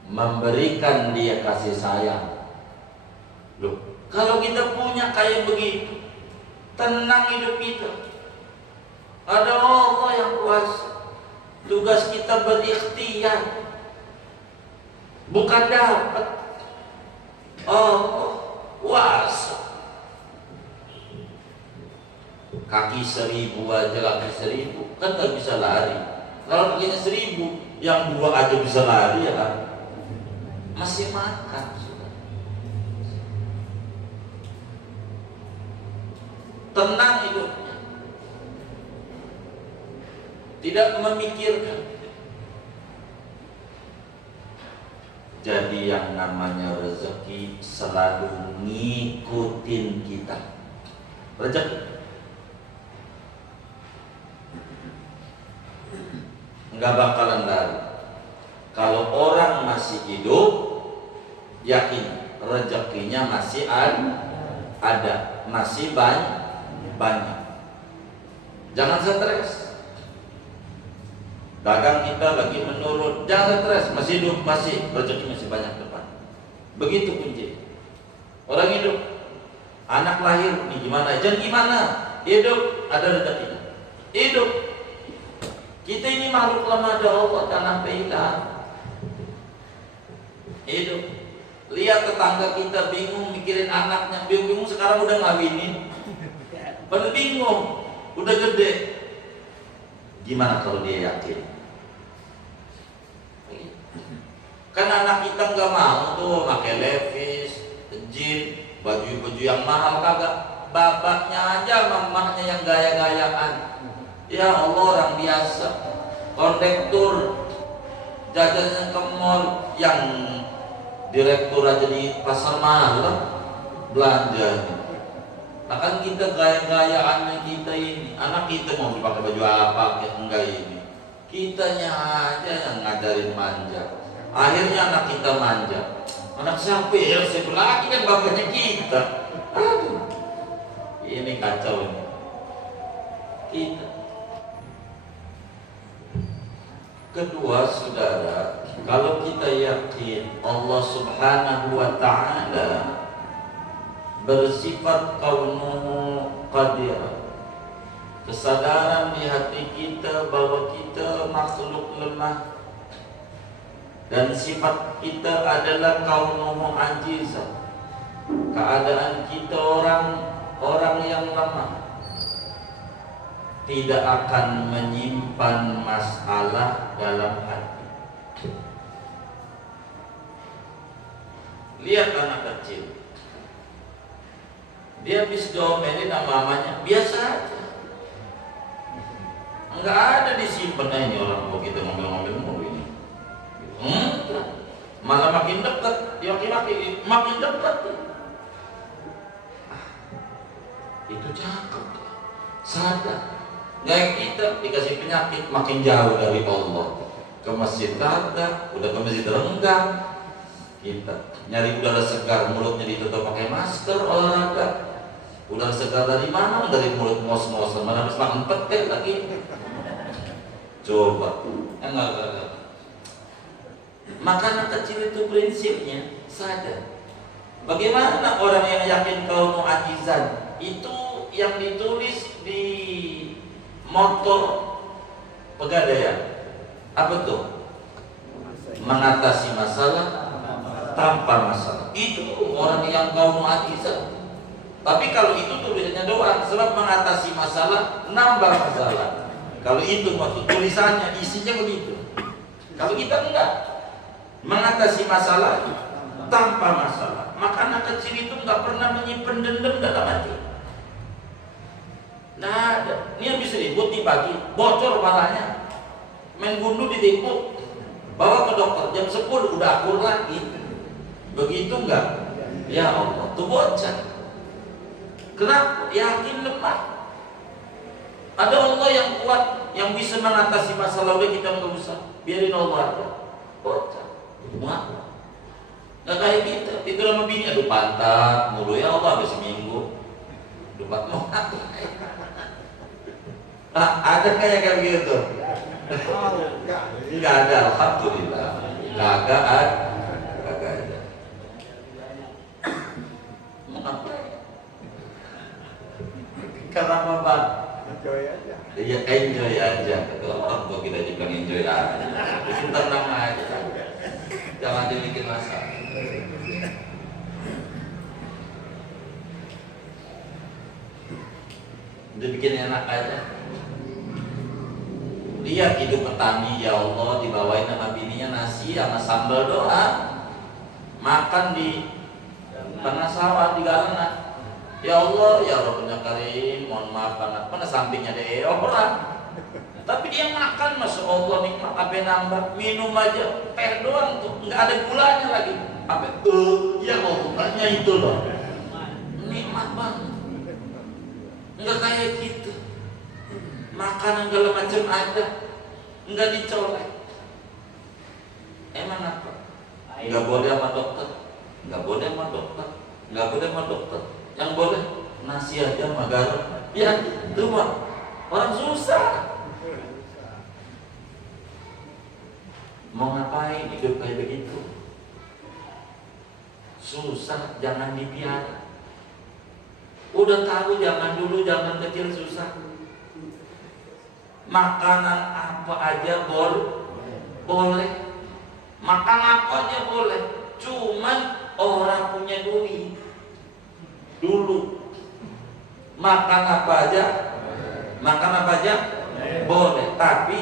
memberikan dia kasih sayang. Loh, kalau kita punya kayak begitu, tenang hidup kita. Ada Allah yang kuasa. Tugas kita berikhtiar, bukan dapat. Allah kuasa. Kaki 1000 aja, kaki 1000 kan gak bisa lari. Kalau kakinya 1000, yang 2 aja bisa lari ya kan? Masih makan sudah. Tenang hidupnya, tidak memikirkan. Jadi yang namanya rezeki selalu ngikutin kita. Rezeki nggak bakalan lari. Kalau orang masih hidup, yakin rezekinya masih ada, masih banyak. Jangan stres. Dagang kita lagi menurun, jangan stres, masih hidup, masih rezeki masih banyak depan. Begitu kunci. Orang hidup, anak lahir nih gimana? Jangan gimana? Hidup ada rezekinya. Hidup. Kita ini makhluk lemah dari Allah tanah hilang. Hidup. Lihat tetangga kita bingung mikirin anaknya, bingung sekarang udah ngawinin. Pada bingung, udah gede. Gimana kalau dia yakin? Kan anak kita nggak mau tuh pakai Levi's, jeans, baju-baju yang mahal kagak. Bapaknya aja, mamahnya yang gaya-gayaan. Ya Allah, orang biasa, kondektur, jajannya ke mall, yang direktur aja di pasar malam belanja. Nah kan kita gaya-gayaannya kita ini, anak kita mau dipakai baju apa, enggak ini. Kitanya aja yang ngajarin manja. Akhirnya anak kita manja. Anak siapa ya? Siapa lagi kan bapaknya kita. Aduh, ini kacau ini. Kita. Kedua, saudara, kalau kita yakin Allah Subhanahu wa ta'ala bersifat kaunuhu qadir, kesadaran di hati kita bahwa kita makhluk lemah dan sifat kita adalah kaunuhu ajizah, keadaan kita orang yang lemah, tidak akan menyimpan masalah dalam hati. Lihat anak kecil, dia habis diomelin sama mamanya, biasa aja, nggak ada disimpan. Ini orang tua kita ngomel-ngomel mulu ini. Malah makin dekat, dia makin dekat. Itu cakep, sadar. Kayak kita dikasih penyakit makin jauh dari Allah. Ke masjid kagak, udah ke masjid renggang. Kita nyari udara segar, mulutnya ditutup pakai masker, olahraga. Udara segar dari mana? Dari mulut ngos-ngosan, mana habis makan pete lagi. Coba, enggak. Makanan kecil itu prinsipnya sadar. Bagaimana orang yang yakin kaum mu'ajizan itu yang ditulis di motor pegadaian apa tuh? Mengatasi masalah tanpa masalah. Itu orang yang kaum mu'ajizan. Tapi kalau itu tulisannya doang, sebab mengatasi masalah nambah masalah. Kalau itu waktu tulisannya isinya begitu. Kalau kita enggak, mengatasi masalah tanpa masalah. Maka anak kecil itu enggak pernah menyimpan dendam dalam hati. Nah, ini habis ribut nih pagi, bocor palanya, main gundu ditipu, bawa ke dokter jam 10 udah akur lagi. Begitu enggak? Ya Allah, tuh bocor. Kenapa? Yakin lemah. Ada Allah yang kuat, yang bisa mengatasi masalah. Udah kita nggak usah, biarin Allah aja. Bocor, cuma nggak kayak kita. Itu sama bini, aduh pantat mulu ya Allah, habis seminggu. Dupat mau ada kayak gitu? Nggak ada, alhamdulillah. Nggak ada. Mengapa? Karena apa? Enjoy aja. Iya, enjoy aja. Kalau kita juga enjoy aja. Tenang aja. Jangan dibikin masalah. Dibikin enak aja. Lihat hidup petani, ya Allah, dibawain sama bininya nasi sama sambal doang. Makan di tengah sawah di galana. Ya Allah, ya Rabbuna Karim, mohon maaf banget. Mana sampingnya deh orang. Tapi dia makan, masya Allah, nikmat. Apa nambah? Minum aja, teh doang tuh, nggak ada gulanya lagi. Apa? Ya Allah, itu loh. Nikmat banget. Nggak kayak gitu. Makanan segala macam ada, nggak dicolek. Emang apa? Nggak boleh sama dokter. Nggak boleh sama dokter, nggak boleh sama dokter. Yang boleh nasi aja sama garam. Ya, itu mah orang susah. Mau ngapain hidup kayak begitu? Susah, jangan dipiara. Udah tahu jangan dulu, jangan kecil susah. Makanan apa aja boleh. Makan apa aja boleh. Cuman orang punya duit. Dulu makan apa aja boleh, tapi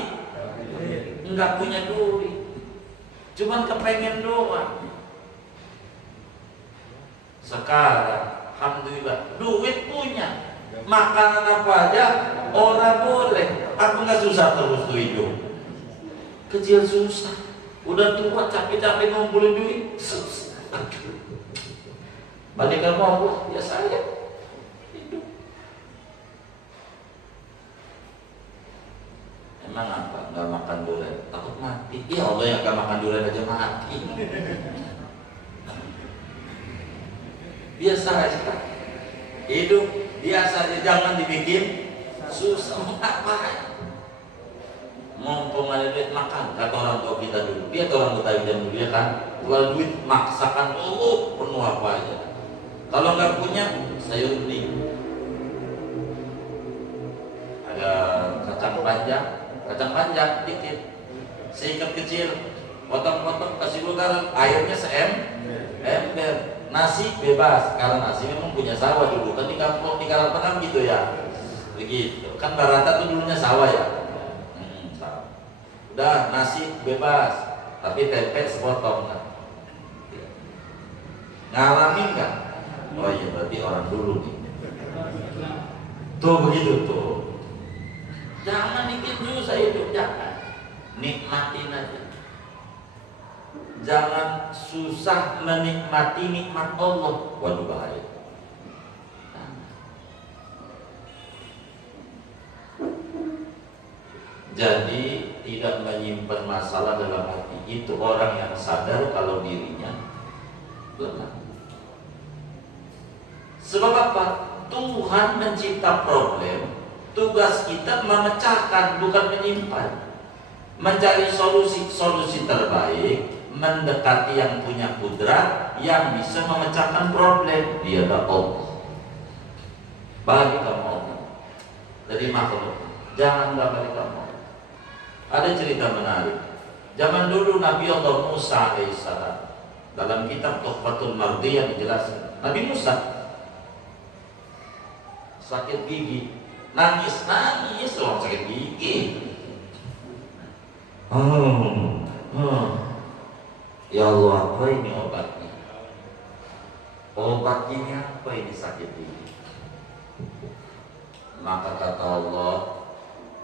enggak punya duit. Cuman kepengen doang. Sekarang alhamdulillah duit punya, makanan apa aja orang boleh. Aku nggak susah terus tuh hidup. Kecil susah, udah tua capek-capek ngumpulin duit susah. Balik ke Allah, ya saya hidup. Emang apa? Nggak makan durian, takut mati. Ya Allah, yang nggak makan durian aja mati. Biasa aja, hidup biasa aja, jangan dibikin susah. Ngapain? Mumpung ada duit makan, kata orang tua kita dulu. Dia orang Betawi jam dulu ya kan, kalau duit maksakan penuh apa aja. Kalau nggak punya sayur bening, ada kacang panjang dikit, seikat kecil, potong-potong, kasih gula, airnya ember. Nasi bebas, karena nasi memang punya sawah dulu kan di kampung di Karangtengah gitu ya, begitu kan. Barata tuh dulunya sawah ya. Udah nasi bebas, tapi tempe sepotong kan. Ngalamin kan? Oh iya, berarti orang dulu nih. Tuh begitu tuh. Jangan bikin susah hidup, jangan. Nikmatin aja. Jangan susah menikmati nikmat Allah. Waduh bahaya. Jadi tidak menyimpan masalah dalam hati. Itu orang yang sadar kalau dirinya lemah. Sebab apa? Tuhan mencipta problem. Tugas kita memecahkan, bukan menyimpan. Mencari solusi terbaik, mendekati yang punya kudrat, yang bisa memecahkan problem. Dia adalah Allah. Bagi kamu Allah dari makhluk, jangan balik kamu. Ada cerita menarik. Zaman dulu Nabi Allah Musa alaihissalam, dalam kitab Tuhfatul Mardiyah dijelaskan, Nabi Musa sakit gigi, nangis orang sakit gigi. Ya Allah, apa ini obatnya? Obatnya apa ini sakit gigi? Maka kata Allah,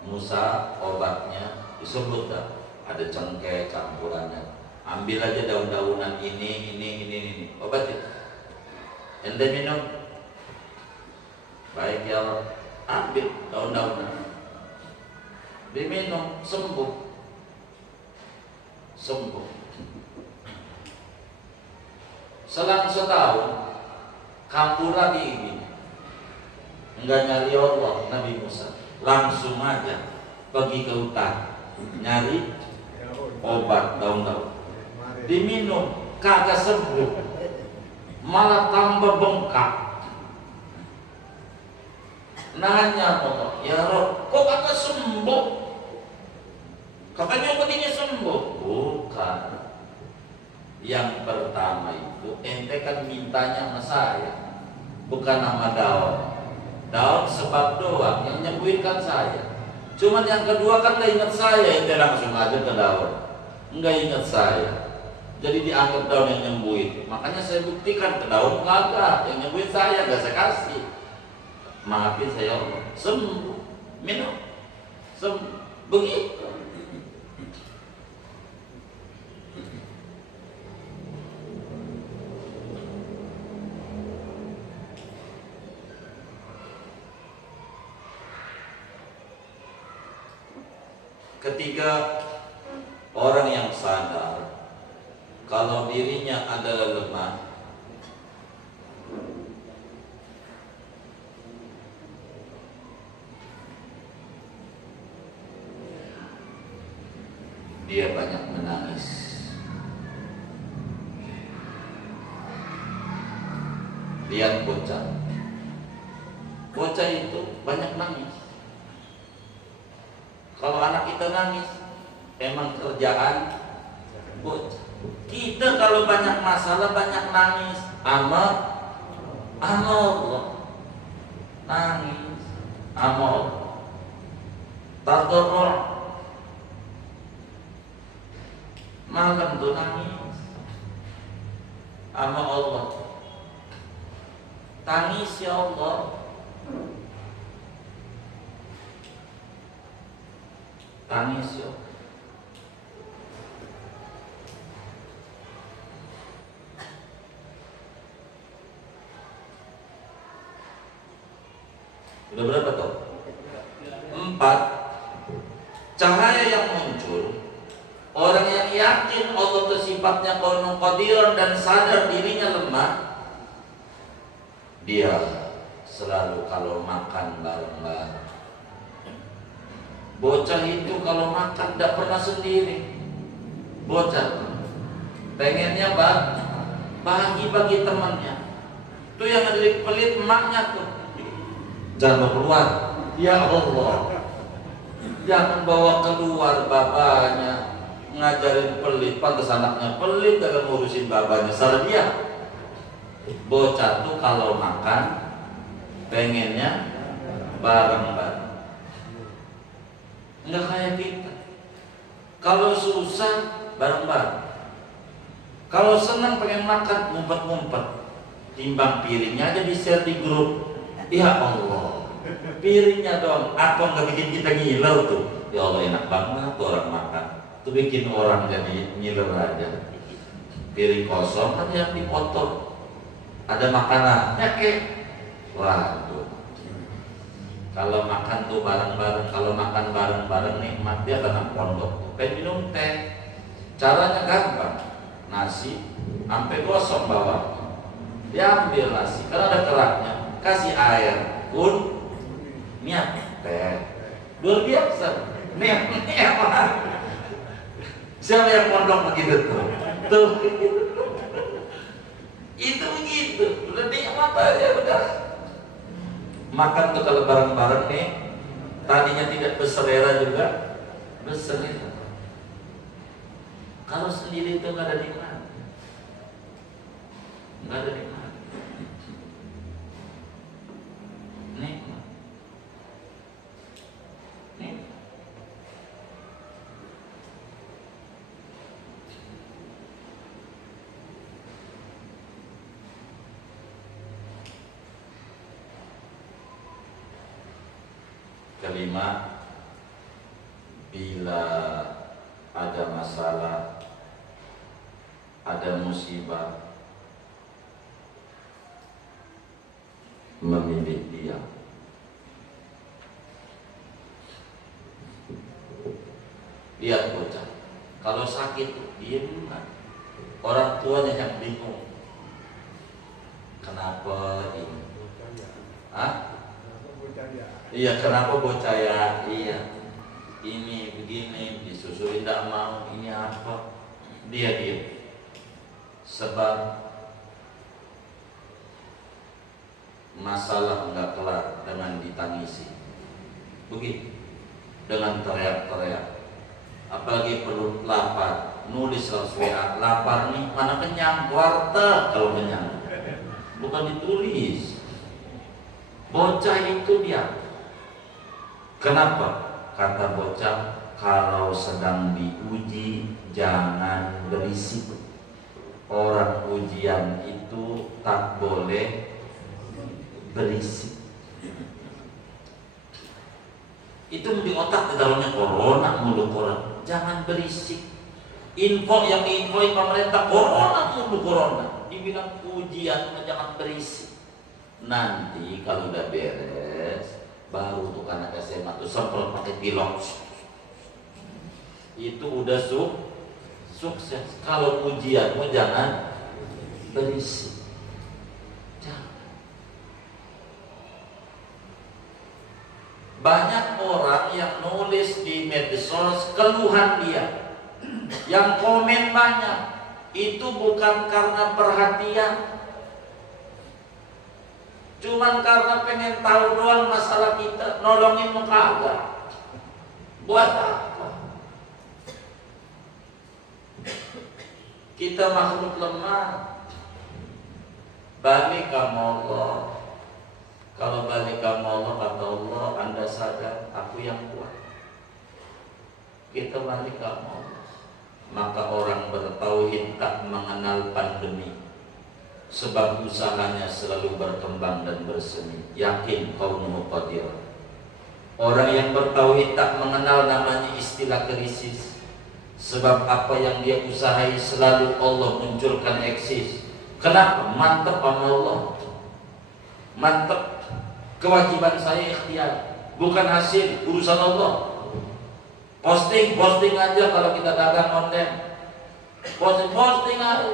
Musa, obatnya disebut dah. Ada cengkeh campurannya. Ambil aja daun-daunan ini. Obatnya. Ente minum. Baik ya Allah. Ambil daun-daunan. Diminum, sembuh. Selang setahun, kambuh lagi ini. Enggak nyari Allah, Nabi Musa. Langsung aja pergi ke hutan, nyari obat daun-daun. Diminum, kagak sembuh. Malah tambah bengkak. Nanya Allah, ya Rob, kok kagak sembuh? Katanya obat ini sembuh. Bukan. Yang pertama itu ente kan mintanya sama saya, bukan nama daun. Daun sebab doang yang nyembuhin kan saya. Cuman yang kedua kan gak ingat saya, ente langsung aja ke daun. Nggak ingat saya. Jadi dianggap daun yang nyembuhin. Makanya saya buktikan ke daun kagak, yang nyembuhin saya, gak saya kasih. Maafin saya Allah, sembuh, minum, sembuh, begitu. Ketiga, orang yang sadar kalau dirinya adalah lemah, dia banyak menangis. Lihat bocah. Bocah itu banyak nangis. Kalau anak kita nangis, emang kerjaan bocah. Kita kalau banyak masalah, banyak nangis. Ama Allah. Nangis. Ama Allah. Tadarru'. Malam tuh nangis. Ama Allah. Tangis ya Allah. Tangis ya Allah. Udah berapa tuh? 4. Cahaya yang muncul, orang yang yakin Allah itu sifatnya qaunun qadiran dan sadar dirinya lemah, dia selalu kalau makan bareng-bareng. Bocah itu kalau makan tidak pernah sendiri. Bocah pengennya bagi temannya. Itu yang ada pelit emaknya tuh. Jangan keluar, ya Allah. Jangan bawa keluar bapaknya. Ngajarin pelit, pantas anaknya pelit dalam ngurusin babanya. Salah dia. Bocah tuh kalau makan pengennya bareng-bareng. Enggak kayak kita. Kalau susah bareng-bareng. Kalau senang pengen makan ngumpet-ngumpet. Timbang piringnya aja di-share di grup. Ya Allah, piringnya dong. Apa nggak bikin kita ngiler tuh? Ya Allah, enak banget tuh orang makan. Tuh bikin orang jadi ngiler aja. Piring kosong kan yang dipotong. Ada makanan, ya kek. Waduh. Kalau makan tuh bareng-bareng, kalau makan bareng-bareng nikmat. Dia anak pondok. Pengen minum teh. Caranya gampang. Nasi sampai gosong bawah. Diambil nasi, karena ada keraknya. Kasih air, niat teh. Luar biasa. Niat. Siapa yang pondok begitu tuh? Tuh. Itu begitu. Udah nikmat aja udah. Makan tuh kalau bareng-bareng nih, tadinya tidak berselera juga berselera. Kalau sendiri itu nggak ada nikmat. Nggak ada nikmat. Nikmat. Nikmat. Kelima, bila ada masalah, ada musibah, memilih diam. Lihat bocah, kalau sakit diam, orang tuanya yang bingung. Kenapa ini? Hah? Iya, kenapa bocah ya? Iya, ini begini, disusui tidak mau, ini apa? Dia diam. Sebab masalah enggak kelar dengan ditangisi. Begitu. Dengan teriak-teriak. Apalagi perut lapar, nulis harus WA, lapar nih, mana kenyang, warteg kalau kenyang. Bukan ditulis. Bocah itu dia. Kenapa? Kata bocah, kalau sedang diuji jangan berisik. Orang ujian itu tak boleh berisik. Itu di otak di dalamnya corona mulu corona. Jangan berisik. Info yang diinfoin pemerintah corona mulu corona. Dibilang ujian jangan berisik. Nanti kalau udah beres, baru tuh anak SMA tuh semprot pakai pilok. Itu udah sukses. Kalau ujianmu jangan berisik. Banyak orang yang nulis di medsos keluhan dia. yang komen banyak, itu bukan karena perhatian, cuman karena pengen tahu doang masalah kita, nolongin muka agak. Buat apa? Kita makhluk lemah. Balik kamu Allah. Kalau balik kamu Allah, kata Allah, Anda sadar aku yang kuat. Kita balik kamu Allah. Maka orang bertauhid tak mengenal pandemi, sebab usahanya selalu berkembang dan bersemi. Yakin qaumuhu qadir. Orang yang bertauhid tak mengenal namanya istilah krisis, sebab apa yang dia usahai selalu Allah munculkan eksis. Kenapa? Mantep sama Allah. Mantep. Kewajiban saya ikhtiar, bukan hasil urusan Allah. Posting aja kalau kita dagang online. Posting aja.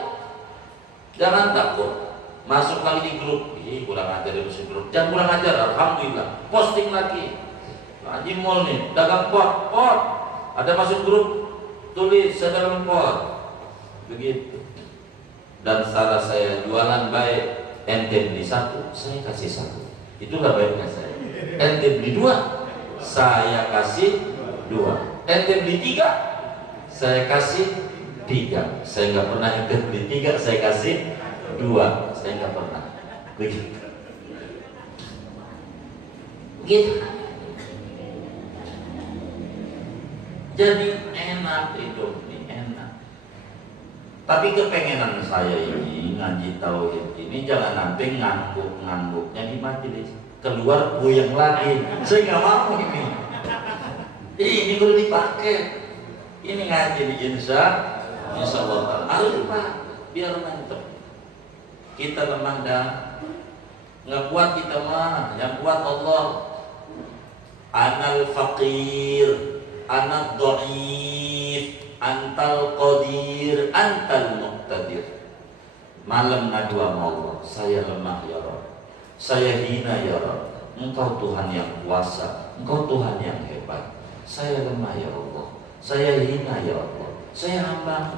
Jangan takut. Masuk lagi di grup. Ih, kurang ajar di grup. Jangan kurang ajar, alhamdulillah. Posting lagi. Haji mall nih, dagang pot. Ada masuk grup, tulis saya dagang pot. Begitu. Dan salah saya jualan baik, ente beli satu, saya kasih satu. Itulah baiknya saya. Ente beli dua, saya kasih dua. Ente beli tiga, saya kasih tiga. Saya nggak pernah ente beli tiga, saya kasih dua. Saya nggak pernah. Begitu. Gitu. Jadi enak hidup ini, enak. Tapi kepengenan saya ini ngaji tauhid ini jangan nanti ngangguknya di majelis keluar goyang lagi. Saya nggak mau ini. Ini perlu dipakai. Ini ngaji di insya Allah harus dipakai biar mantap. Kita lemah dah, nggak kuat kita mah, yang kuat Allah. Anal faqir, anak dhaif, antal qadir, antal muqtadir. Malam ngadu sama Allah, saya lemah ya Rabb, saya hina ya Rabb. Engkau Tuhan yang kuasa, Engkau Tuhan yang hebat. Saya lemah ya Allah, saya hina ya Allah, saya hamba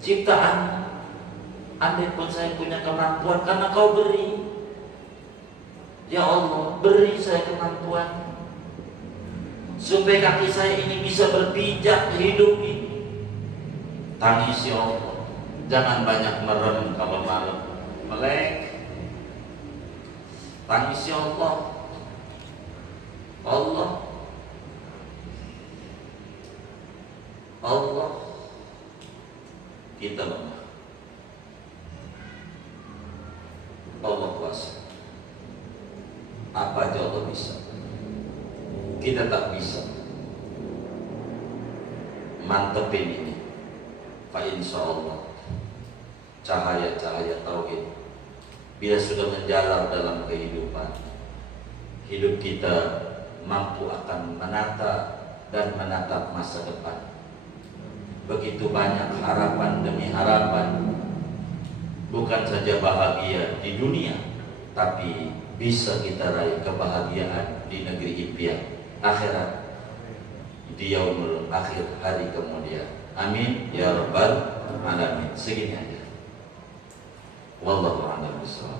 ciptaan. Andai pun saya punya kemampuan karena Kau beri, ya Allah, beri saya kemampuan supaya kaki saya ini bisa berpijak hidup ini. Tangis ya Allah, jangan banyak merem kalau malam melek. Tangis ya Allah, Allah, kita lemah, Allah kuasa. Apa aja Allah bisa, kita tak bisa. Mantepin ini, Fa insya Allah cahaya-cahaya tauhid bila sudah menjalar dalam kehidupan, hidup kita mampu akan menata dan menatap masa depan. Begitu banyak harapan demi harapan, bukan saja bahagia di dunia, tapi bisa kita raih kebahagiaan di negeri impian akhirat, di yaumul akhir, hari kemudian. Amin ya rabbal alamin. Segini aja. Wallahu a'lam bishawab.